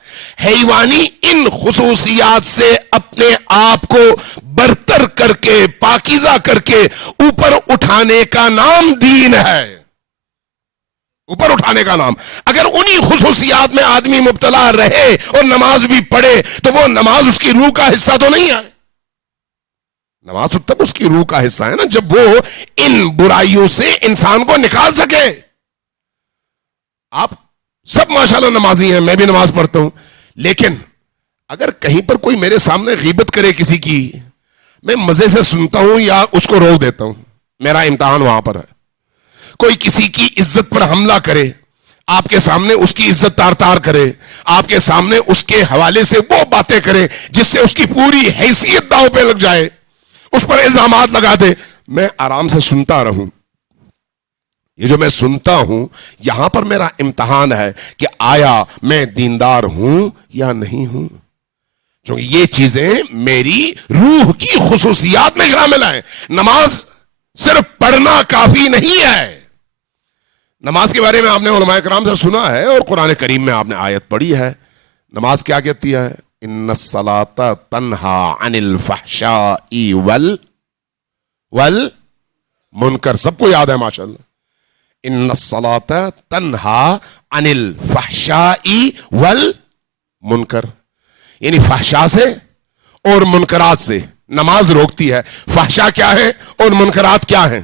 حیوانی ان خصوصیات سے اپنے آپ کو برتر کر کے پاکیزہ کر کے اوپر اٹھانے کا نام دین ہے، اوپر اٹھانے کا نام۔ اگر انہی خصوصیات میں آدمی مبتلا رہے اور نماز بھی پڑھے تو وہ نماز اس کی روح کا حصہ تو نہیں ہے۔ نماز تو تب اس کی روح کا حصہ ہے نا جب وہ ان برائیوں سے انسان کو نکال سکے۔ آپ سب ماشاءاللہ نمازی ہیں، میں بھی نماز پڑھتا ہوں، لیکن اگر کہیں پر کوئی میرے سامنے غیبت کرے کسی کی، میں مزے سے سنتا ہوں یا اس کو روک دیتا ہوں، میرا امتحان وہاں پر ہے۔ کوئی کسی کی عزت پر حملہ کرے، آپ کے سامنے اس کی عزت تار تار کرے، آپ کے سامنے اس کے حوالے سے وہ باتیں کرے جس سے اس کی پوری حیثیت داؤ پہ لگ جائے، اس پر الزامات لگا دے، میں آرام سے سنتا رہوں۔ یہ جو میں سنتا ہوں، یہاں پر میرا امتحان ہے کہ آیا میں دیندار ہوں یا نہیں ہوں، کیونکہ یہ چیزیں میری روح کی خصوصیات میں شامل ہیں۔ نماز صرف پڑھنا کافی نہیں ہے۔ نماز کے بارے میں آپ نے علماء کرام سے سنا ہے اور قرآن کریم میں آپ نے آیت پڑھی ہے۔ نماز کیا کہتی ہے؟ ان الصلاۃ تنہا عن الفحشاء والمنکر، سب کو یاد ہے ماشاءاللہ۔ ان الصلاۃ تنہا عن الفحشاء والمنکر، یعنی فحشاء سے اور منکرات سے نماز روکتی ہے۔ فحشاء کیا ہے اور منکرات کیا ہیں؟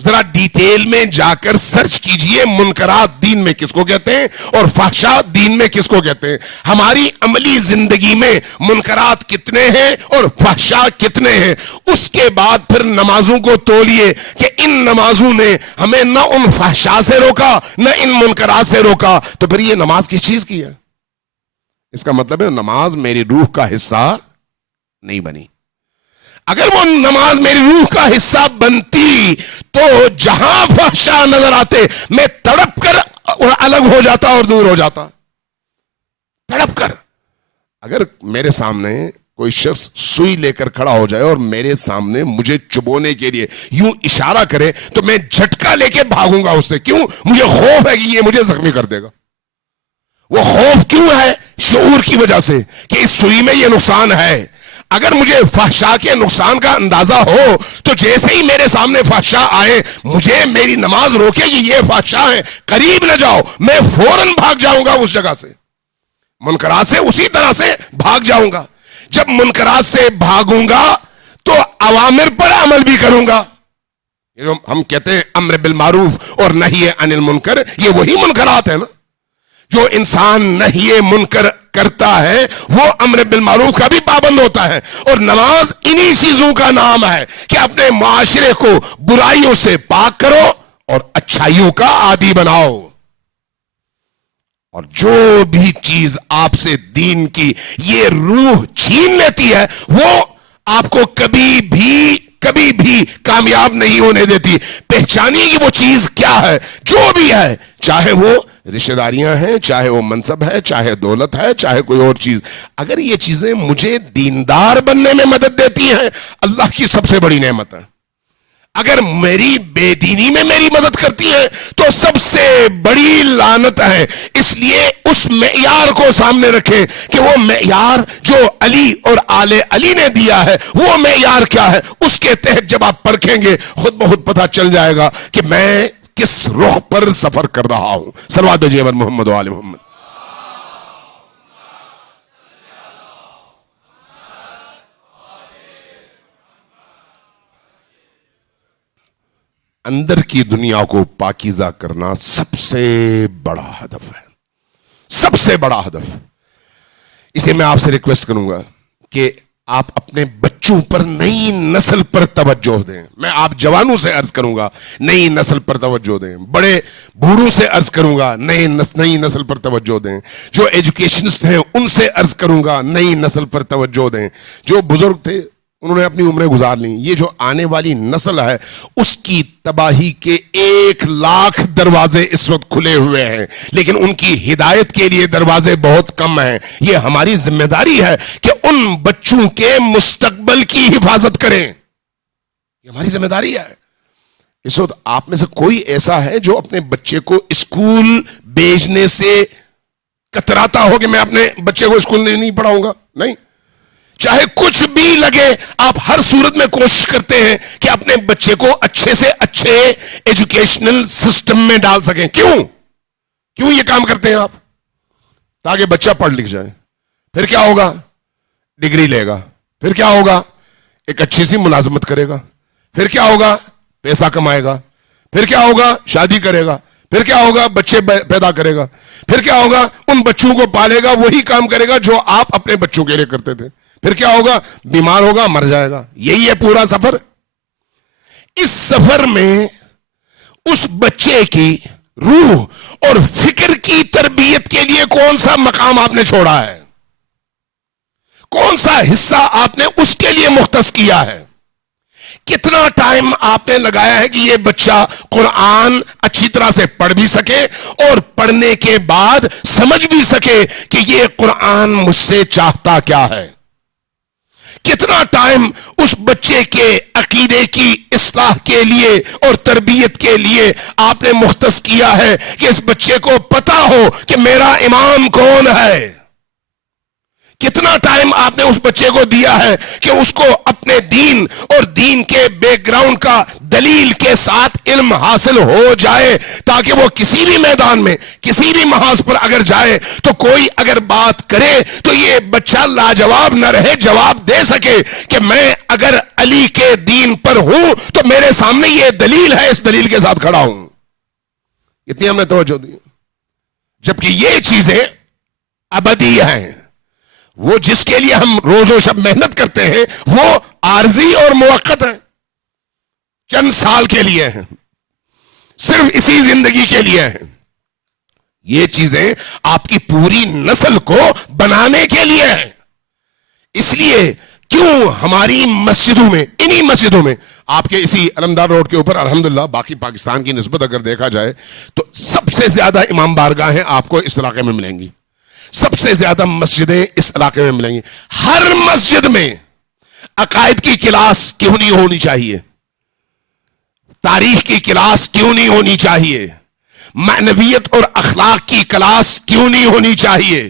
ذرا ڈیٹیل میں جا کر سرچ کیجئے، منکرات دین میں کس کو کہتے ہیں اور فحشاء دین میں کس کو کہتے ہیں۔ ہماری عملی زندگی میں منکرات کتنے ہیں اور فحشاء کتنے ہیں، اس کے بعد پھر نمازوں کو تولیے کہ ان نمازوں نے ہمیں نہ ان فحشاء سے روکا نہ ان منکرات سے روکا، تو پھر یہ نماز کس چیز کی ہے؟ اس کا مطلب ہے نماز میری روح کا حصہ نہیں بنی۔ اگر وہ نماز میری روح کا حصہ بنتی تو جہاں فحشاء نظر آتے میں تڑپ کر الگ ہو جاتا اور دور ہو جاتا، تڑپ کر۔ اگر میرے سامنے کوئی شخص سوئی لے کر کھڑا ہو جائے اور میرے سامنے مجھے چبونے کے لیے یوں اشارہ کرے تو میں جھٹکا لے کے بھاگوں گا اس سے، کیوں؟ مجھے خوف ہے کہ یہ مجھے زخمی کر دے گا۔ وہ خوف کیوں ہے؟ شعور کی وجہ سے کہ اس سوئی میں یہ نقصان ہے۔ اگر مجھے فحشاء کے نقصان کا اندازہ ہو تو جیسے ہی میرے سامنے فحشاء آئے مجھے میری نماز روکے کہ یہ فحشاء ہے، قریب نہ جاؤ، میں فوراً بھاگ جاؤں گا اس جگہ سے۔ منکرات سے اسی طرح سے بھاگ جاؤں گا۔ جب منکرات سے بھاگوں گا تو اوامر پر عمل بھی کروں گا۔ یہ جو ہم کہتے ہیں امر بالمعروف اور نہی عن المنکر، یہ وہی منکرات ہے نا۔ جو انسان نہی منکر کرتا ہے وہ امر بالمعروف کا بھی پابند ہوتا ہے، اور نماز انہی چیزوں کا نام ہے کہ اپنے معاشرے کو برائیوں سے پاک کرو اور اچھائیوں کا عادی بناؤ۔ اور جو بھی چیز آپ سے دین کی یہ روح چھین لیتی ہے وہ آپ کو کبھی بھی کامیاب نہیں ہونے دیتی۔ پہچانیے کہ وہ چیز کیا ہے، جو بھی ہے، چاہے وہ رشتہ داریاں ہیں، چاہے وہ منصب ہے، چاہے دولت ہے، چاہے کوئی اور چیز، اگر یہ چیزیں مجھے دیندار بننے میں مدد دیتی ہیں، اللہ کی سب سے بڑی نعمت ہے۔ اگر میری بے دینی میں میری مدد کرتی ہے تو سب سے بڑی لعنت ہے۔ اس لیے اس معیار کو سامنے رکھیں کہ وہ معیار جو علی اور آل علی نے دیا ہے وہ معیار کیا ہے، اس کے تحت جب آپ پرکھیں گے خود بخود پتہ چل جائے گا کہ میں کس رخ پر سفر کر رہا ہوں۔ صلوات بھیجئے محمد و آل محمد۔ اندر کی دنیا کو پاکیزہ کرنا سب سے بڑا ہدف ہے، سب سے بڑا ہدف۔ اس لیے میں آپ سے ریکویسٹ کروں گا کہ آپ اپنے بچوں پر، نئی نسل پر توجہ دیں۔ میں آپ جوانوں سے عرض کروں گا نئی نسل پر توجہ دیں، بڑے بوڑھوں سے عرض کروں گا نئی نسل پر توجہ دیں، جو ایجوکیشنسٹ ہیں ان سے عرض کروں گا نئی نسل پر توجہ دیں۔ جو بزرگ تھے انہوں نے اپنی عمریں گزار لیں، یہ جو آنے والی نسل ہے اس کی تباہی کے 1,00,000 دروازے اس وقت کھلے ہوئے ہیں، لیکن ان کی ہدایت کے لیے دروازے بہت کم ہیں۔ یہ ہماری ذمہ داری ہے کہ ان بچوں کے مستقبل کی حفاظت کریں، یہ ہماری ذمہ داری ہے۔ اس وقت آپ میں سے کوئی ایسا ہے جو اپنے بچے کو اسکول بھیجنے سے کتراتا ہو کہ میں اپنے بچے کو اسکول نہیں پڑھاؤں گا؟ نہیں، چاہے کچھ بھی لگے آپ ہر صورت میں کوشش کرتے ہیں کہ اپنے بچے کو اچھے سے اچھے ایجوکیشنل سسٹم میں ڈال سکیں. کیوں یہ کام کرتے ہیں آپ؟ تاکہ بچہ پڑھ لکھ جائے. پھر کیا ہوگا؟ ڈگری لے گا. پھر کیا ہوگا؟ ایک اچھی سی ملازمت کرے گا. پھر کیا ہوگا؟ پیسہ کمائے گا. پھر کیا ہوگا؟ شادی کرے گا. پھر کیا ہوگا؟ بچے پیدا کرے گا. پھر کیا ہوگا؟ ان بچوں کو پالے گا، وہی کام کرے گا جو آپ اپنے بچوں کے لیے کرتے تھے. پھر کیا ہوگا؟ بیمار ہوگا، مر جائے گا. یہی ہے پورا سفر. اس سفر میں اس بچے کی روح اور فکر کی تربیت کے لیے کون سا مقام آپ نے چھوڑا ہے؟ کون سا حصہ آپ نے اس کے لیے مختص کیا ہے؟ کتنا ٹائم آپ نے لگایا ہے کہ یہ بچہ قرآن اچھی طرح سے پڑھ بھی سکے اور پڑھنے کے بعد سمجھ بھی سکے کہ یہ قرآن مجھ سے چاہتا کیا ہے؟ کتنا ٹائم اس بچے کے عقیدے کی اصلاح کے لیے اور تربیت کے لیے آپ نے مختص کیا ہے کہ اس بچے کو پتا ہو کہ میرا امام کون ہے؟ کتنا ٹائم آپ نے اس بچے کو دیا ہے کہ اس کو اپنے دین اور دین کے بیک گراؤنڈ کا دلیل کے ساتھ علم حاصل ہو جائے تاکہ وہ کسی بھی میدان میں کسی بھی محاذ پر اگر جائے تو کوئی اگر بات کرے تو یہ بچہ لاجواب نہ رہے، جواب دے سکے کہ میں اگر علی کے دین پر ہوں تو میرے سامنے یہ دلیل ہے، اس دلیل کے ساتھ کھڑا ہوں. اتنی ہم نے توجہ دی. جبکہ یہ چیزیں ابدی ہیں. وہ جس کے لیے ہم روز و شب محنت کرتے ہیں وہ عارضی اور موقت ہے، چند سال کے لیے ہیں، صرف اسی زندگی کے لیے ہیں. یہ چیزیں آپ کی پوری نسل کو بنانے کے لیے ہیں. اس لیے کیوں ہماری مسجدوں میں، انہی مسجدوں میں، آپ کے اسی علمدار روڈ کے اوپر الحمدللہ باقی پاکستان کی نسبت اگر دیکھا جائے تو سب سے زیادہ امام بارگاہیں آپ کو اس علاقے میں ملیں گی، سب سے زیادہ مسجدیں اس علاقے میں ملیں گی. ہر مسجد میں عقائد کی کلاس کیوں نہیں ہونی چاہیے؟ تاریخ کی کلاس کیوں نہیں ہونی چاہیے؟ معنویت اور اخلاق کی کلاس کیوں نہیں ہونی چاہیے؟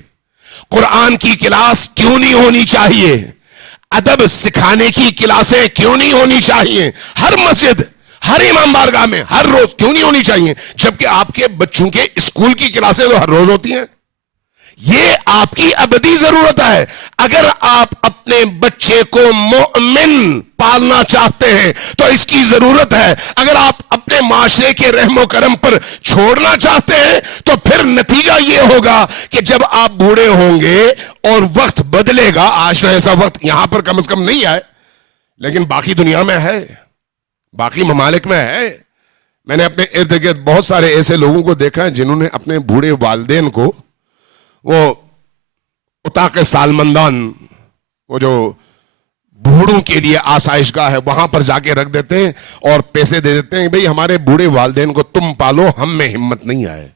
قرآن کی کلاس کیوں نہیں ہونی چاہیے؟ ادب سکھانے کی کلاسیں کیوں نہیں ہونی چاہیے؟ ہر مسجد، ہر امام بارگاہ میں ہر روز کیوں نہیں ہونی چاہیے؟ جبکہ آپ کے بچوں کے اسکول کی کلاسیں تو ہر روز ہوتی ہیں. یہ آپ کی ابدی ضرورت ہے. اگر آپ اپنے بچے کو مومن پالنا چاہتے ہیں تو اس کی ضرورت ہے. اگر آپ اپنے معاشرے کے رحم و کرم پر چھوڑنا چاہتے ہیں تو پھر نتیجہ یہ ہوگا کہ جب آپ بوڑھے ہوں گے اور وقت بدلے گا، آج ایسا وقت یہاں پر کم از کم نہیں آئے لیکن باقی دنیا میں ہے، باقی ممالک میں ہے. میں نے اپنے ارد گرد بہت سارے ایسے لوگوں کو دیکھا ہے جنہوں نے اپنے بوڑھے والدین کو وہ اتاق سالمندان، وہ جو بوڑھوں کے لیے آسائش گاہ ہے، وہاں پر جا کے رکھ دیتے ہیں اور پیسے دے دیتے ہیں کہ بھئی ہمارے بوڑھے والدین کو تم پالو، ہم میں ہمت نہیں آئے.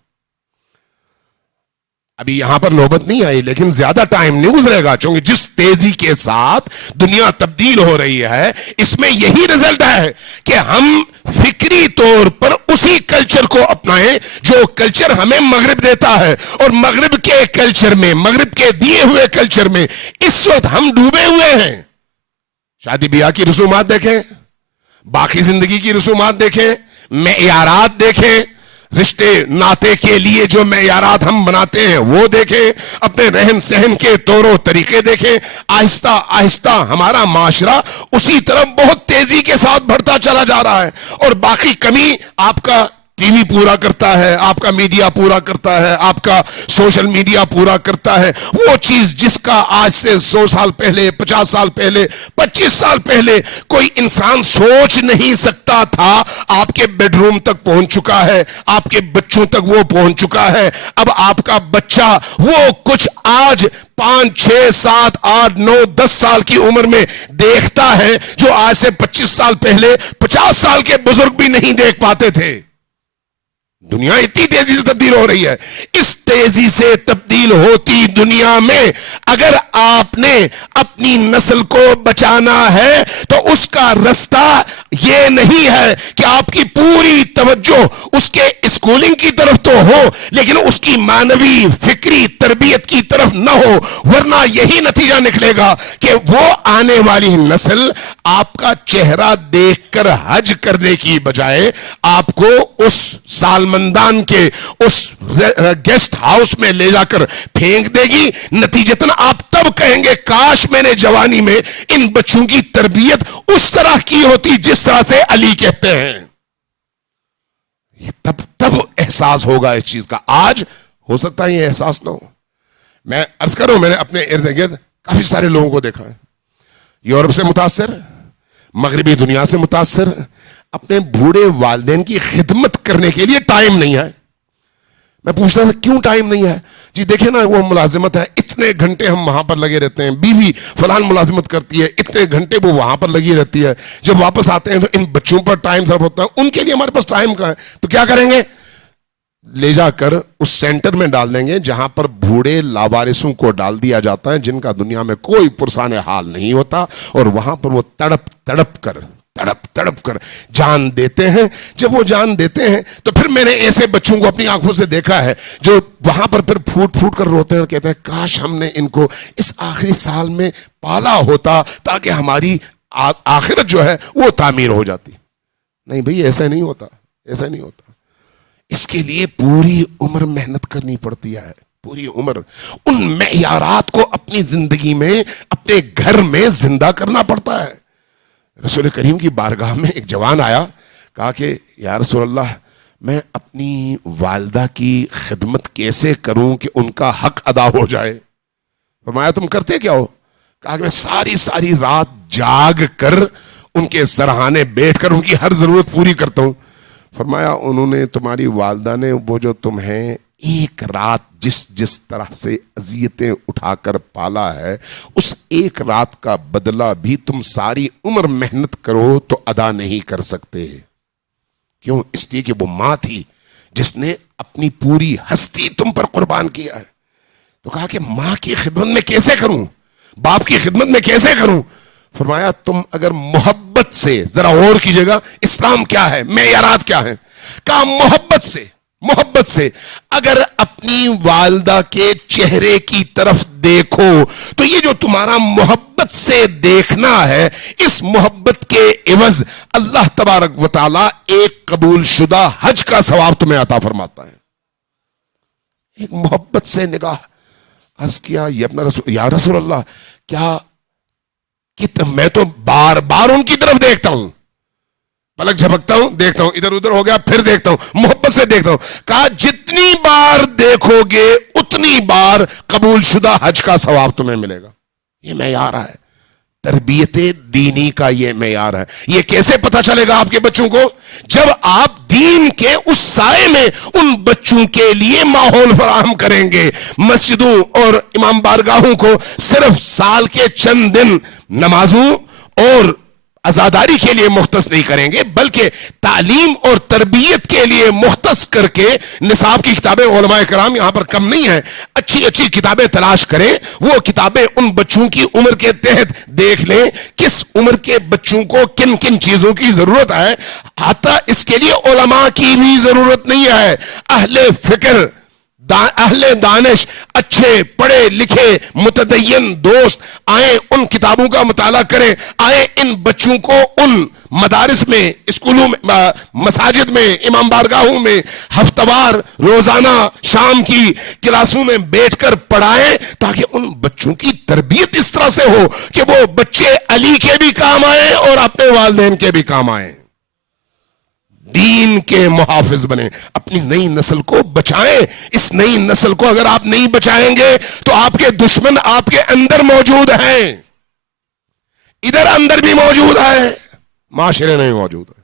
ابھی یہاں پر نوبت نہیں آئی لیکن زیادہ ٹائم نہیں گزرے گا، چونکہ جس تیزی کے ساتھ دنیا تبدیل ہو رہی ہے اس میں یہی رزلٹ ہے کہ ہم فکری طور پر اسی کلچر کو اپنائیں جو کلچر ہمیں مغرب دیتا ہے. اور مغرب کے کلچر میں، مغرب کے دیے ہوئے کلچر میں اس وقت ہم ڈوبے ہوئے ہیں. شادی بیاہ کی رسومات دیکھیں، باقی زندگی کی رسومات دیکھیں، معیارات دیکھیں، رشتے ناطے کے لیے جو معیارات ہم بناتے ہیں وہ دیکھیں، اپنے رہن سہن کے طور و طریقے دیکھیں. آہستہ آہستہ ہمارا معاشرہ اسی طرف بہت تیزی کے ساتھ بڑھتا چلا جا رہا ہے. اور باقی کمی آپ کا ٹی وی پورا کرتا ہے، آپ کا میڈیا پورا کرتا ہے، آپ کا سوشل میڈیا پورا کرتا ہے. وہ چیز جس کا آج سے 100 سال پہلے، 50 سال پہلے، 25 سال پہلے کوئی انسان سوچ نہیں سکتا تھا، آپ کے بیڈ روم تک پہنچ چکا ہے، آپ کے بچوں تک وہ پہنچ چکا ہے. اب آپ کا بچہ وہ کچھ آج 5 6 7 8 9 10 سال کی عمر میں دیکھتا ہے جو آج سے 25 سال پہلے 50 سال کے بزرگ بھی نہیں دیکھ پاتے تھے. دنیا اتنی تیزی سے تبدیل ہو رہی ہے. اس تیزی سے تبدیل ہوتی دنیا میں اگر آپ نے اپنی نسل کو بچانا ہے تو اس کا رستہ یہ نہیں ہے کہ آپ کی پوری توجہ اس کے اسکولنگ کی طرف تو ہو لیکن اس کی معنوی فکری تربیت کی طرف نہ ہو، ورنہ یہی نتیجہ نکلے گا کہ وہ آنے والی نسل آپ کا چہرہ دیکھ کر حج کرنے کی بجائے آپ کو اس سالمندان کے اس گیسٹ ہاؤس میں لے جا کر پھینک دے گی۔ نتیجتاً آپ تب کہیں گے کاش میں نے جوانی میں ان بچوں کی تربیت اس طرح کی ہوتی جس طرح سے علی کہتے ہیں۔ یہ تب احساس ہوگا اس چیز کا۔ آج ہو سکتا ہے یہ احساس نہ ہو۔ میں عرض کروں، میں نے اپنے ارد گرد کافی سارے لوگوں کو دیکھا ہے، یورپ سے متاثر، مغربی دنیا سے متاثر، اپنے بوڑھے والدین کی خدمت کرنے کے لیے ٹائم نہیں ہے۔ میں پوچھتا تھا کیوں ٹائم نہیں ہے؟ جی دیکھیں نا، وہ ملازمت ہے، اتنے گھنٹے ہم وہاں پر لگے رہتے ہیں، بیوی فلان ملازمت کرتی ہے، اتنے گھنٹے وہ وہاں پر لگی رہتی ہے، جب واپس آتے ہیں تو ان بچوں پر ٹائم صرف ہوتا ہے، ان کے لیے ہمارے پاس ٹائم کہاں ہے؟ تو کیا کریں گے؟ لے جا کر اس سینٹر میں ڈال دیں گے جہاں پر بوڑھے لاوارثوں کو ڈال دیا جاتا ہے جن کا دنیا میں کوئی پرسان حال نہیں ہوتا، اور وہاں پر وہ تڑپ تڑپ کر جان دیتے ہیں۔ جب وہ جان دیتے ہیں تو پھر میں نے ایسے بچوں کو اپنی آنکھوں سے دیکھا ہے جو وہاں پر پھر پھوٹ کر روتے ہیں اور کہتے ہیں کاش ہم نے ان کو اس آخری سال میں پالا ہوتا تاکہ ہماری آخرت جو ہے وہ تعمیر ہو جاتی۔ نہیں بھئی، ایسا نہیں ہوتا، ایسا نہیں ہوتا۔ اس کے لیے پوری عمر محنت کرنی پڑتی ہے، پوری عمر ان معیارات کو اپنی زندگی میں، اپنے گھر میں زندہ کرنا پڑتا ہے۔ رسول کریم کی بارگاہ میں ایک جوان آیا، کہا کہ یا رسول اللہ، میں اپنی والدہ کی خدمت کیسے کروں کہ ان کا حق ادا ہو جائے؟ فرمایا تم کرتے کیا ہو؟ کہا کہ میں ساری رات جاگ کر ان کے سرہانے بیٹھ کر ان کی ہر ضرورت پوری کرتا ہوں۔ فرمایا انہوں نے، تمہاری والدہ نے، وہ جو تمہیں ایک رات جس طرح سے اذیتیں اٹھا کر پالا ہے، اس ایک رات کا بدلہ بھی تم ساری عمر محنت کرو تو ادا نہیں کر سکتے۔ کیوں؟ اس لیے کہ وہ ماں تھی جس نے اپنی پوری ہستی تم پر قربان کیا ہے۔ تو کہا کہ ماں کی خدمت میں کیسے کروں، باپ کی خدمت میں کیسے کروں؟ فرمایا تم اگر محبت سے، ذرا غور کیجئے گا اسلام کیا ہے، معیارات کیا ہیں۔ کہا محبت سے اگر اپنی والدہ کے چہرے کی طرف دیکھو تو یہ جو تمہارا محبت سے دیکھنا ہے، اس محبت کے عوض اللہ تبارک و تعالی ایک قبول شدہ حج کا ثواب تمہیں عطا فرماتا ہے۔ ایک محبت سے نگاہ۔ عرض کیا یا رسول اللہ، کیا میں تو بار بار ان کی طرف دیکھتا ہوں، پلک جھپکتا ہوں، دیکھتا ہوں، ادھر ادھر ہو گیا پھر دیکھتا ہوں، محبت سے دیکھتا ہوں۔ کہا جتنی بار دیکھو گے اتنی بار قبول شدہ حج کا ثواب تمہیں ملے گا۔ یہ معیار ہے، تربیت دینی کا یہ معیار ہے۔ یہ کیسے پتہ چلے گا آپ کے بچوں کو؟ جب آپ دین کے اس سائے میں ان بچوں کے لیے ماحول فراہم کریں گے۔ مسجدوں اور امام بارگاہوں کو صرف سال کے چند دن نمازوں اور عزاداری کے لیے مختص نہیں کریں گے، بلکہ تعلیم اور تربیت کے لیے مختص کر کے نصاب کی کتابیں، علماء کرام یہاں پر کم نہیں ہیں، اچھی کتابیں تلاش کریں۔ وہ کتابیں ان بچوں کی عمر کے تحت دیکھ لیں کس عمر کے بچوں کو کن کن چیزوں کی ضرورت ہے۔ حتیٰ اس کے لیے علماء کی بھی ضرورت نہیں ہے، اہل فکر، اہل دانش، اچھے پڑھے لکھے متدین دوست آئیں، ان کتابوں کا مطالعہ کریں، آئیں ان بچوں کو ان مدارس میں، اسکولوں میں، مساجد میں، امام بارگاہوں میں ہفتہ وار روزانہ شام کی کلاسوں میں بیٹھ کر پڑھائیں، تاکہ ان بچوں کی تربیت اس طرح سے ہو کہ وہ بچے علی کے بھی کام آئیں اور اپنے والدین کے بھی کام آئیں، دین کے محافظ بنیں، اپنی نئی نسل کو بچائیں۔ اس نئی نسل کو اگر آپ نہیں بچائیں گے تو آپ کے دشمن آپ کے اندر موجود ہیں، ادھر اندر بھی موجود ہے، معاشرے میں موجود ہے،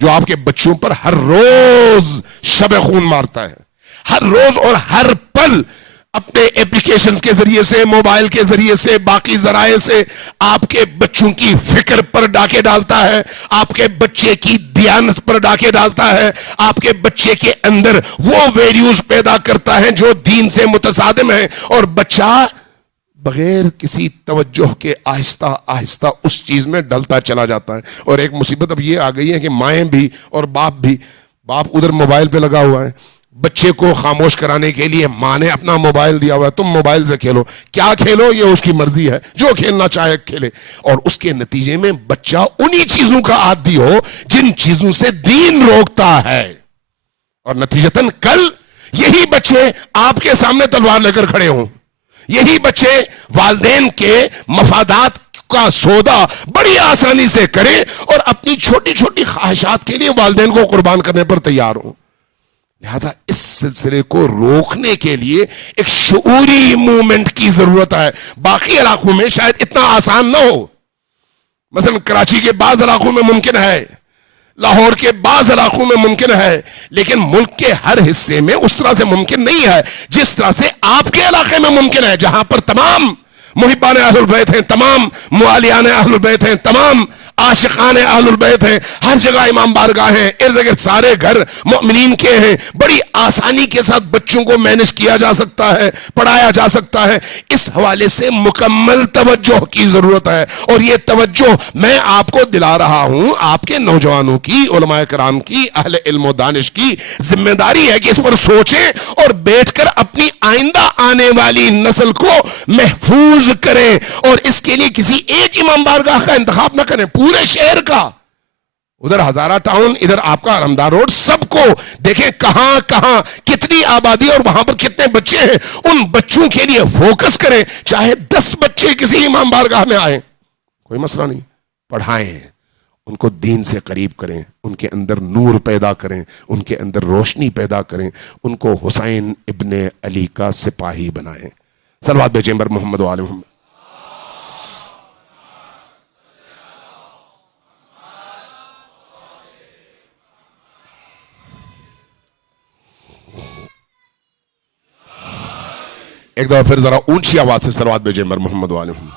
جو آپ کے بچوں پر ہر روز شب خون مارتا ہے، ہر روز اور ہر پل اپنے ایپلیکیشنز کے ذریعے سے، موبائل کے ذریعے سے، باقی ذرائع سے آپ کے بچوں کی فکر پر ڈاکے ڈالتا ہے، آپ کے بچے کی دیانت پر ڈاکے ڈالتا ہے، آپ کے بچے کے اندر وہ ویلیوز پیدا کرتا ہے جو دین سے متصادم ہیں، اور بغیر کسی توجہ کے آہستہ آہستہ اس چیز میں ڈلتا چلا جاتا ہے. اور ایک مصیبت اب یہ آ گئی ہے کہ مائیں بھی اور باپ بھی. باپ ادھر موبائل پہ لگا ہوا ہے, بچے کو خاموش کرانے کے لیے ماں نے اپنا موبائل دیا ہوا ہے, تم موبائل سے کھیلو. کیا کھیلو یہ اس کی مرضی ہے, جو کھیلنا چاہے کھیلے. اور اس کے نتیجے میں بچہ انہی چیزوں کا عادی ہو جن چیزوں سے دین روکتا ہے, اور نتیجتاً کل یہی بچے آپ کے سامنے تلوار لے کر کھڑے ہوں, یہی بچے والدین کے مفادات کا سودا بڑی آسانی سے کریں اور اپنی چھوٹی چھوٹی خواہشات کے لیے والدین کو قربان کرنے پر تیار ہوں. لہذا اس سلسلے کو روکنے کے لیے ایک شعوری موومنٹ کی ضرورت ہے. باقی علاقوں میں شاید اتنا آسان نہ ہو, مثلا کراچی کے بعض علاقوں میں ممکن ہے, لاہور کے بعض علاقوں میں ممکن ہے, لیکن ملک کے ہر حصے میں اس طرح سے ممکن نہیں ہے جس طرح سے آپ کے علاقے میں ممکن ہے, جہاں پر تمام محبان اہل البیت ہیں, تمام موالیان اہل البیت ہیں, تمام عاشقان اہل البیت ہیں, ہر جگہ امام بارگاہ ہیں, ارد گرد سارے گھر مؤمنین کے ہیں. بڑی آسانی کے ساتھ بچوں کو مینج کیا جا سکتا ہے, پڑھایا جا سکتا ہے. اس حوالے سے مکمل توجہ کی ضرورت ہے, اور یہ توجہ میں آپ کو دلا رہا ہوں, آپ کے نوجوانوں کی, علماء کرام کی, اہل علم و دانش کی ذمہ داری ہے کہ اس پر سوچیں اور بیٹھ کر اپنی آئندہ آنے والی نسل کو محفوظ کریں. اور اس کے لیے کسی ایک امام بارگاہ کا انتخاب نہ کریں, پورے شہر کا, ادھر ہزارہ ٹاؤن, ادھر آپ کا حرمدار روڈ, سب کو دیکھیں کہاں کہاں کتنی آبادی اور وہاں پر کتنے بچے ہیں. ان بچوں کے لیے فوکس کریں, چاہے 10 بچے کسی امام بارگاہ میں آئیں, کوئی مسئلہ نہیں, پڑھائیں, ان کو دین سے قریب کریں, ان کے اندر نور پیدا کریں, ان کے اندر روشنی پیدا کریں, ان کو حسین ابن علی کا سپاہی بنائیں. صلوات بھیجیں بر محمد و آل محمد. ایک دفعہ پھر ذرا اونچی آواز سے صلوات بھیجیں بر محمد و آل محمد.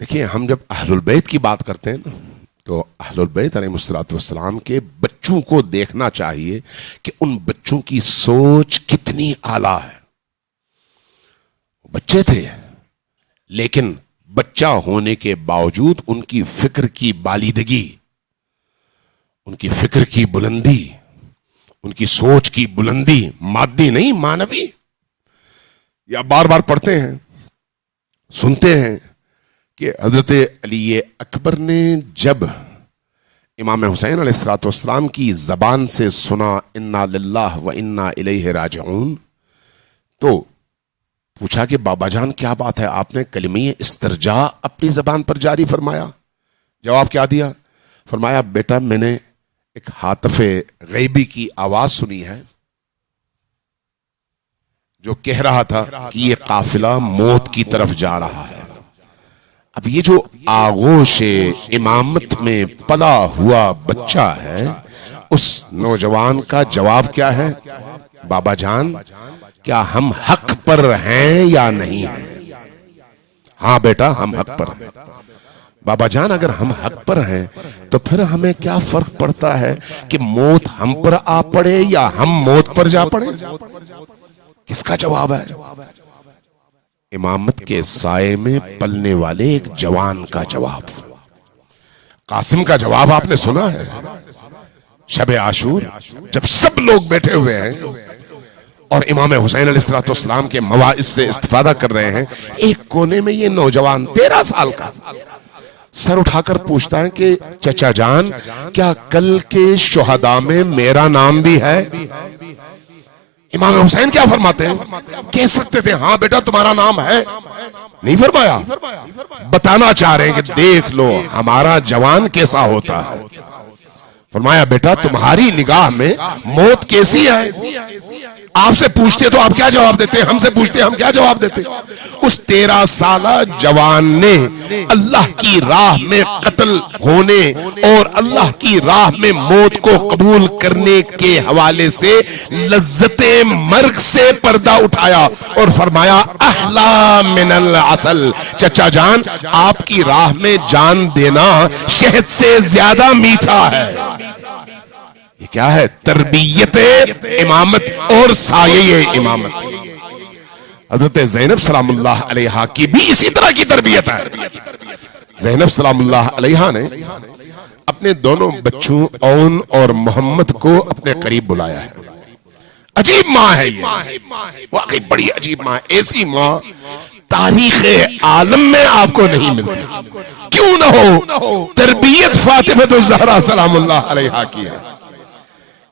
دیکھیں, ہم جب اہل البیت کی بات کرتے ہیں نا, تو اہل البیت علیہ السلام کے بچوں کو دیکھنا چاہیے کہ ان بچوں کی سوچ کتنی اعلیٰ ہے. بچے تھے, لیکن بچہ ہونے کے باوجود ان کی فکر کی بالیدگی, ان کی فکر کی بلندی, ان کی سوچ کی بلندی, مادی نہیں معنوی. یا بار بار پڑھتے ہیں, سنتے ہیں کہ حضرت علی اکبر نے جب امام حسین علیہ السلام کی زبان سے سنا انا للہ و انا الیہ راجعون, تو پوچھا کہ بابا جان کیا بات ہے, آپ نے کلمہ استرجاع اپنی زبان پر جاری فرمایا. جواب کیا دیا؟ فرمایا بیٹا میں نے ایک ہاتف غیبی کی آواز سنی ہے جو کہہ رہا تھا کہ یہ قافلہ موت کی طرف جا رہا ہے. اب یہ جو آغوش امامت میں پلا ہوا بچہ ہے, اس نوجوان کا جواب کیا ہے؟ بابا جان کیا ہم حق پر ہیں یا نہیں ہیں؟ ہاں بیٹا ہم حق پر ہیں. بابا جان اگر ہم حق پر ہیں تو پھر ہمیں کیا فرق پڑتا ہے کہ موت ہم پر آ پڑے یا ہم موت پر جا پڑے؟ کس کا جواب ہے؟ امامت کے سائے میں پلنے والے ایک جوان کا جواب. قاسم کا جواب آپ نے سنا ہے. شب عاشور جب سب لوگ بیٹھے ہوئے ہیں اور امام حسین علیہ السلام کے مواعظ سے استفادہ کر رہے ہیں, ایک کونے میں یہ نوجوان 13 سال کا سر اٹھا کر پوچھتا ہے کہ چچا جان کیا کل کے شہداء میں میرا نام بھی ہے؟ امام حسین کیا فرماتے ہیں؟ کہہ سکتے تھے ہاں بیٹا تمہارا نام ہے, نہیں فرمایا. بتانا چاہ رہے ہیں کہ دیکھ لو ہمارا جوان کیسا ہوتا ہے. فرمایا بیٹا تمہاری نگاہ میں موت کیسی ہے؟ آپ سے پوچھتے تو آپ کیا جواب دیتے؟ ہم سے پوچھتے ہم کیا جواب دیتے؟ اس 13 سالہ جوان نے اللہ کی راہ میں قتل ہونے اور اللہ کی راہ میں موت کو قبول کرنے کے حوالے سے لذت مرگ سے پردہ اٹھایا اور فرمایا احلا من العسل، چچا جان آپ کی راہ میں جان دینا شہد سے زیادہ میٹھا ہے۔ یہ کیا ہے؟ تربیت امامت اور سایہ امامت۔ حضرت زینب سلام اللہ علیہا کی بھی اسی طرح کی تربیت ہے۔ زینب سلام اللہ علیہا نے اپنے دونوں بچوں اون اور محمد کو اپنے قریب بلایا ہے۔ عجیب ماں ہے یہ، واقعی بڑی عجیب ماں ہے۔ ایسی ماں تاریخ عالم میں آپ کو نہیں ملتی۔ کیوں نہ ہو؟ تربیت فاطمہ الزہرا سلام اللہ علیہا کی ہے۔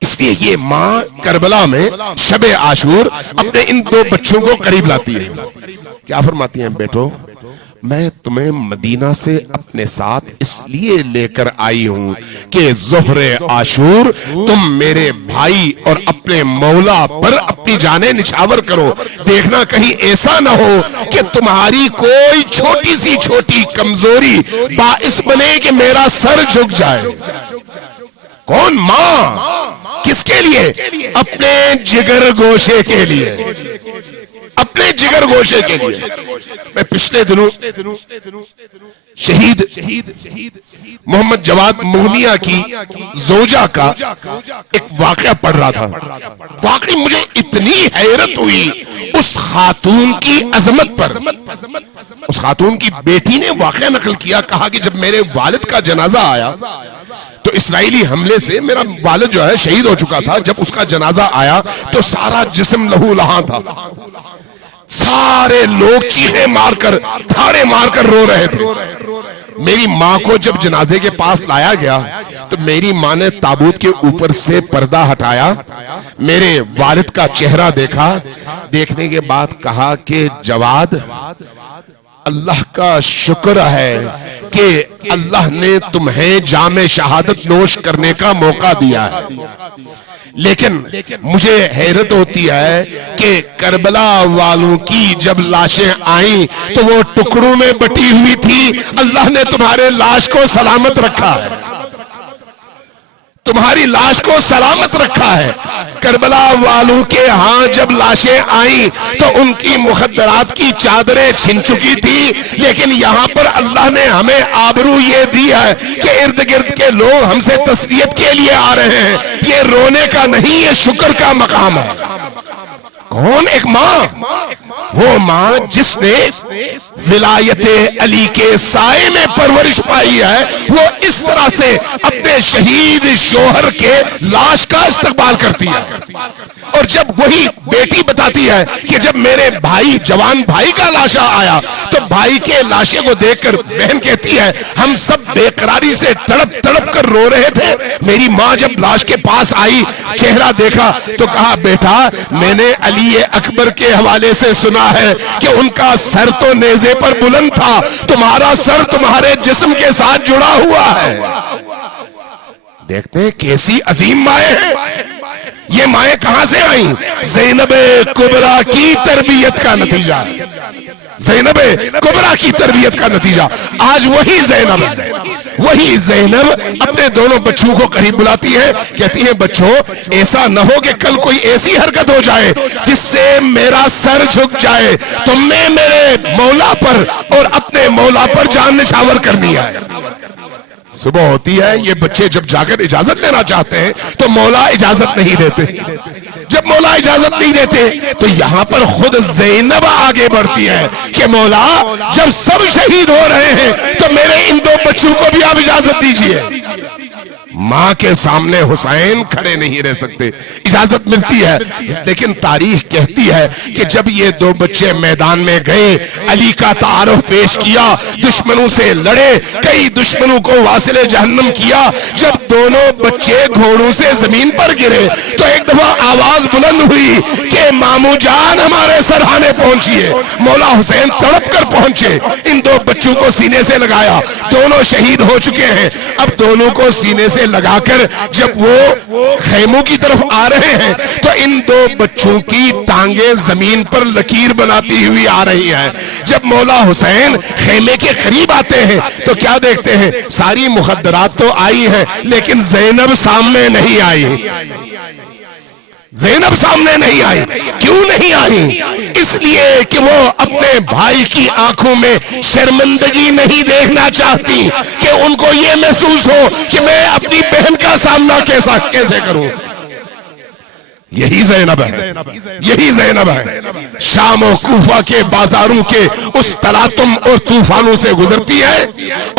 اس لیے یہ ماں کربلا میں شب عاشور اپنے ان 2 بچوں کو قریب لاتی ہے۔ کیا فرماتی ہیں؟ بیٹو میں تمہیں مدینہ سے اپنے ساتھ اس لیے لے کر آئی ہوں کہ ظہر عاشور تم میرے بھائی اور اپنے مولا پر اپنی جانیں نچھاور کرو۔ دیکھنا کہیں ایسا نہ ہو کہ تمہاری کوئی چھوٹی سی چھوٹی کمزوری باعث بنے کہ میرا سر جھک جائے۔ کون؟ ماں۔ کس کے لیے؟ اپنے جگر گوشے کے لیے، اپنے جگر گوشے کے لیے۔ میں پچھلے دنوں شہید محمد جواد مغنیہ کی زوجہ کا ایک واقعہ پڑھ رہا تھا۔ واقعی مجھے اتنی حیرت ہوئی اس خاتون کی عظمت پر۔ اس خاتون کی بیٹی نے واقعہ نقل کیا، کہا کہ جب میرے والد کا جنازہ آیا تو اسرائیلی حملے سے میرا والد جو ہے شہید ہو چکا تھا۔ جب اس کا جنازہ آیا تو سارا جسم لہو لہاں تھا، سارے لوگ چیخیں مار کر تھاڑے مار کر رو رہے تھے۔ میری ماں کو جب جنازے کے پاس لایا گیا تو میری ماں نے تابوت کے اوپر سے پردہ ہٹایا، میرے والد کا چہرہ دیکھا، دیکھنے کے بعد کہا کہ جواد اللہ کا شکر ہے کہ اللہ نے تمہیں جام شہادت نوش کرنے کا موقع دیا ہے، لیکن مجھے حیرت ہوتی ہے کہ کربلا والوں کی جب لاشیں آئیں تو وہ ٹکڑوں میں بٹی ہوئی تھی، اللہ نے تمہارے لاش کو سلامت رکھا ہے، تمہاری لاش کو سلامت رکھا ہے۔ کربلا والوں کے ہاں جب لاشیں آئیں تو ان کی مخدرات کی چادریں چھن چکی تھی، لیکن یہاں پر اللہ نے ہمیں آبرو یہ دی ہے کہ ارد گرد کے لوگ ہم سے تسلیت کے لیے آ رہے ہیں۔ یہ رونے کا نہیں، یہ شکر کا مقام ہے۔ کون؟ ایک ماں، وہ ماں جس نے ولایت علی کے سائے میں پرورش پائی ہے، وہ اس طرح سے اپنے شہید شوہر کے لاش کا استقبال کرتی ہے۔ اور جب وہی بیٹی بتاتی ہے کہ جب میرے بھائی جوان بھائی کا لاشا آیا تو بھائی کے لاشے کو دیکھ کر بہن کہتی ہے ہم سب بے قراری سے تڑپ تڑپ کر رو رہے تھے۔ میری ماں جب لاش کے پاس آئی، چہرہ دیکھا تو کہا بیٹا میں نے علی اکبر کے حوالے سے سنا ہے کہ ان کا سر تو نیزے پر بلند تھا، تمہارا سر تمہارے جسم کے ساتھ جڑا ہوا ہے۔ دیکھتے ہیں کیسی عظیم مائیں ہیں۔ یہ مائیں کہاں سے آئیں؟ زینب کبریٰ کی تربیت کا نتیجہ، زینب کبریٰ کی تربیت کا نتیجہ۔ آج وہی زینب اپنے دونوں بچوں کو قریب بلاتی ہے، کہتی ہے بچوں ایسا نہ ہو کہ کل کوئی ایسی حرکت ہو جائے جس سے میرا سر جھک جائے، تم نے میرے مولا پر اور اپنے مولا پر جان نچھاور کرنی ہے۔ صبح ہوتی ہے، یہ بچے جب جا کر اجازت لینا چاہتے ہیں تو مولا اجازت نہیں دیتے۔ جب مولا اجازت نہیں دیتے تو یہاں پر خود زینب آگے بڑھتی ہے کہ مولا جب سب شہید ہو رہے ہیں تو میرے ان 2 بچوں کو بھی آپ اجازت دیجئے۔ ماں کے سامنے حسین کھڑے نہیں رہ سکتے، اجازت ملتی ہے، لیکن تاریخ کہتی ہے کہ جب یہ 2 بچے میدان میں گئے، علی کا تعارف پیش کیا، دشمنوں سے لڑے، کئی دشمنوں کو واصل جہنم کیا، جب دونوں بچے گھوڑوں سے زمین پر گرے تو ایک دفعہ آواز بلند ہوئی کہ مامو جان ہمارے سرہانے پہنچیے. مولا حسین تڑپ کر پہنچے, ان دو بچوں کو سینے سے لگایا, دونوں شہید ہو چکے ہیں. اب دونوں کو سینے سے لگا کر جب وہ خیموں کی طرف آ رہے ہیں تو ان دو بچوں کی ٹانگیں زمین پر لکیر بناتی ہوئی آ رہی ہیں. جب مولا حسین خیمے کے قریب آتے ہیں تو کیا دیکھتے ہیں؟ ساری مخدرات تو آئی ہیں لیکن زینب سامنے نہیں آئی. زینب سامنے نہیں آئی. کیوں نہیں آئی؟ اس لیے کہ وہ اپنے بھائی کی آنکھوں میں شرمندگی نہیں دیکھنا چاہتی کہ ان کو یہ محسوس ہو کہ میں اپنی بہن کا سامنا کیسے کروں. یہی زینب ہے, یہی زینب ہے. شام و کوفہ کے بازاروں کے اس تلاطم اور طوفانوں سے گزرتی ہے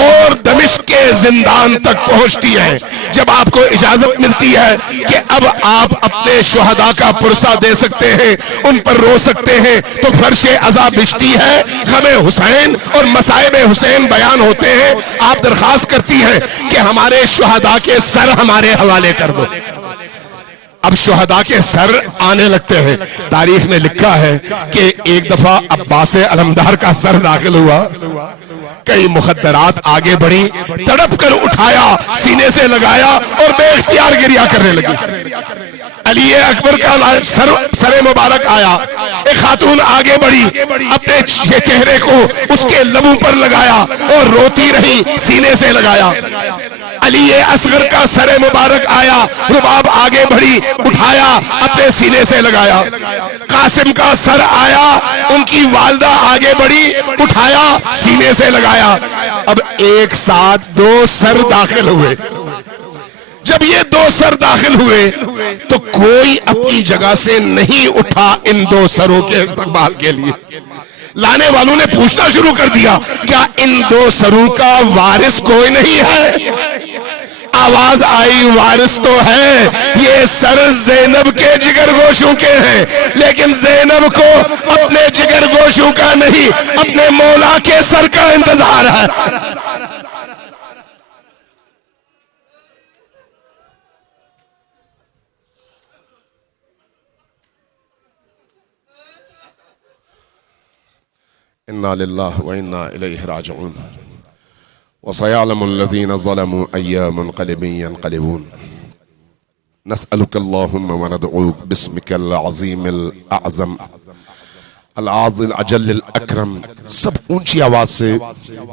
اور دمشق کے زندان تک پہنچتی ہے. جب آپ کو اجازت ملتی ہے کہ اب آپ اپنے شہداء کا پرسہ دے سکتے ہیں, ان پر رو سکتے ہیں, تو فرش عزا بچتی ہے, غم حسین اور مصائب حسین بیان ہوتے ہیں. آپ درخواست کرتی ہیں کہ ہمارے شہداء کے سر ہمارے حوالے کر دو. اب شہداء کے سر آنے لگتے ہیں. تاریخ نے لکھا ہے کہ ایک دفعہ عباس علمدار کا سر داخل ہوا, کئی مخدرات آگے بڑھی, تڑپ کر اٹھایا, سینے سے لگایا اور بے اختیار گریا کرنے لگی. علی اکبر کا سر مبارک آیا, ایک خاتون آگے بڑھی, اپنے چہرے کو اس کے لبوں پر لگایا اور روتی رہی, سینے سے لگایا. علی اصغر کا سر مبارک آیا, رباب آگے بڑھی, اٹھایا, اپنے سینے سے لگایا. قاسم کا سر آیا, ان کی والدہ آگے بڑھی, اٹھایا, سینے سے لگایا. اب ایک ساتھ دو سر داخل ہوئے. جب یہ دو سر داخل ہوئے تو کوئی اپنی جگہ سے نہیں اٹھا ان دو سروں کے استقبال کے لیے. لانے والوں نے پوچھنا شروع کر دیا, کیا ان دو سروں کا وارث کوئی نہیں ہے؟ آواز آئی, وارث تو ہے, یہ سر زینب کے جگر گوشوں کے ہیں, لیکن زینب کو اپنے جگر گوشوں کا نہیں, اپنے مولا کے سر کا انتظار ہے. انا للہ و انا الیہ راجعون. وسيعلم الذين ظلموا أي منقلب ينقلبون. نسألك اللهم وندعوك باسمك العظيم الأعظم العاظم الأجل الأكرم. سب اونچی آواز سے,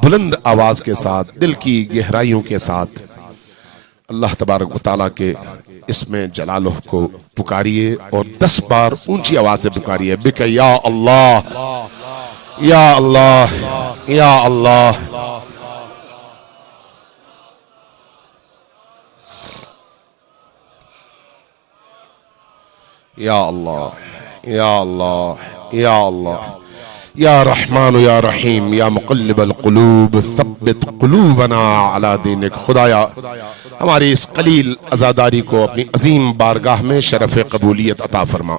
بلند آواز کے ساتھ, دل کی گہرائیوں کے ساتھ اللہ تبارک و تعالیٰ کے اسم جلالہ کو پکاریے اور 10 بار اونچی آواز سے پکاریے. بک یا اللہ, یا اللہ, یا اللہ. یا اللہ, یا اللہ, یا اللہ, یا رحمان یا رحیم, یا مقلب القلوب ثبت قلوبنا علی دینک. خدایا ہماری اس قلیل عزاداری کو اپنی عظیم بارگاہ میں شرف قبولیت عطا فرما.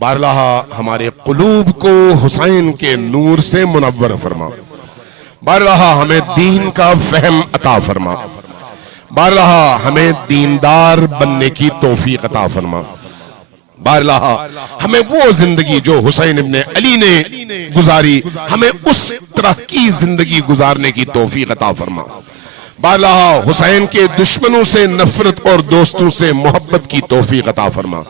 بارلاہ ہمارے قلوب کو حسین کے نور سے منور فرما. بارلاہ ہمیں دین کا فہم عطا فرما. بارلاہ ہمیں دیندار بننے کی توفیق عطا فرما. بارلاہ ہمیں وہ زندگی جو حسین ابن علی نے گزاری, ہمیں اس طرح کی زندگی گزارنے کی توفیق عطا فرما. بارلاہ حسین کے دشمنوں سے نفرت اور دوستوں سے محبت کی توفیق عطا فرما.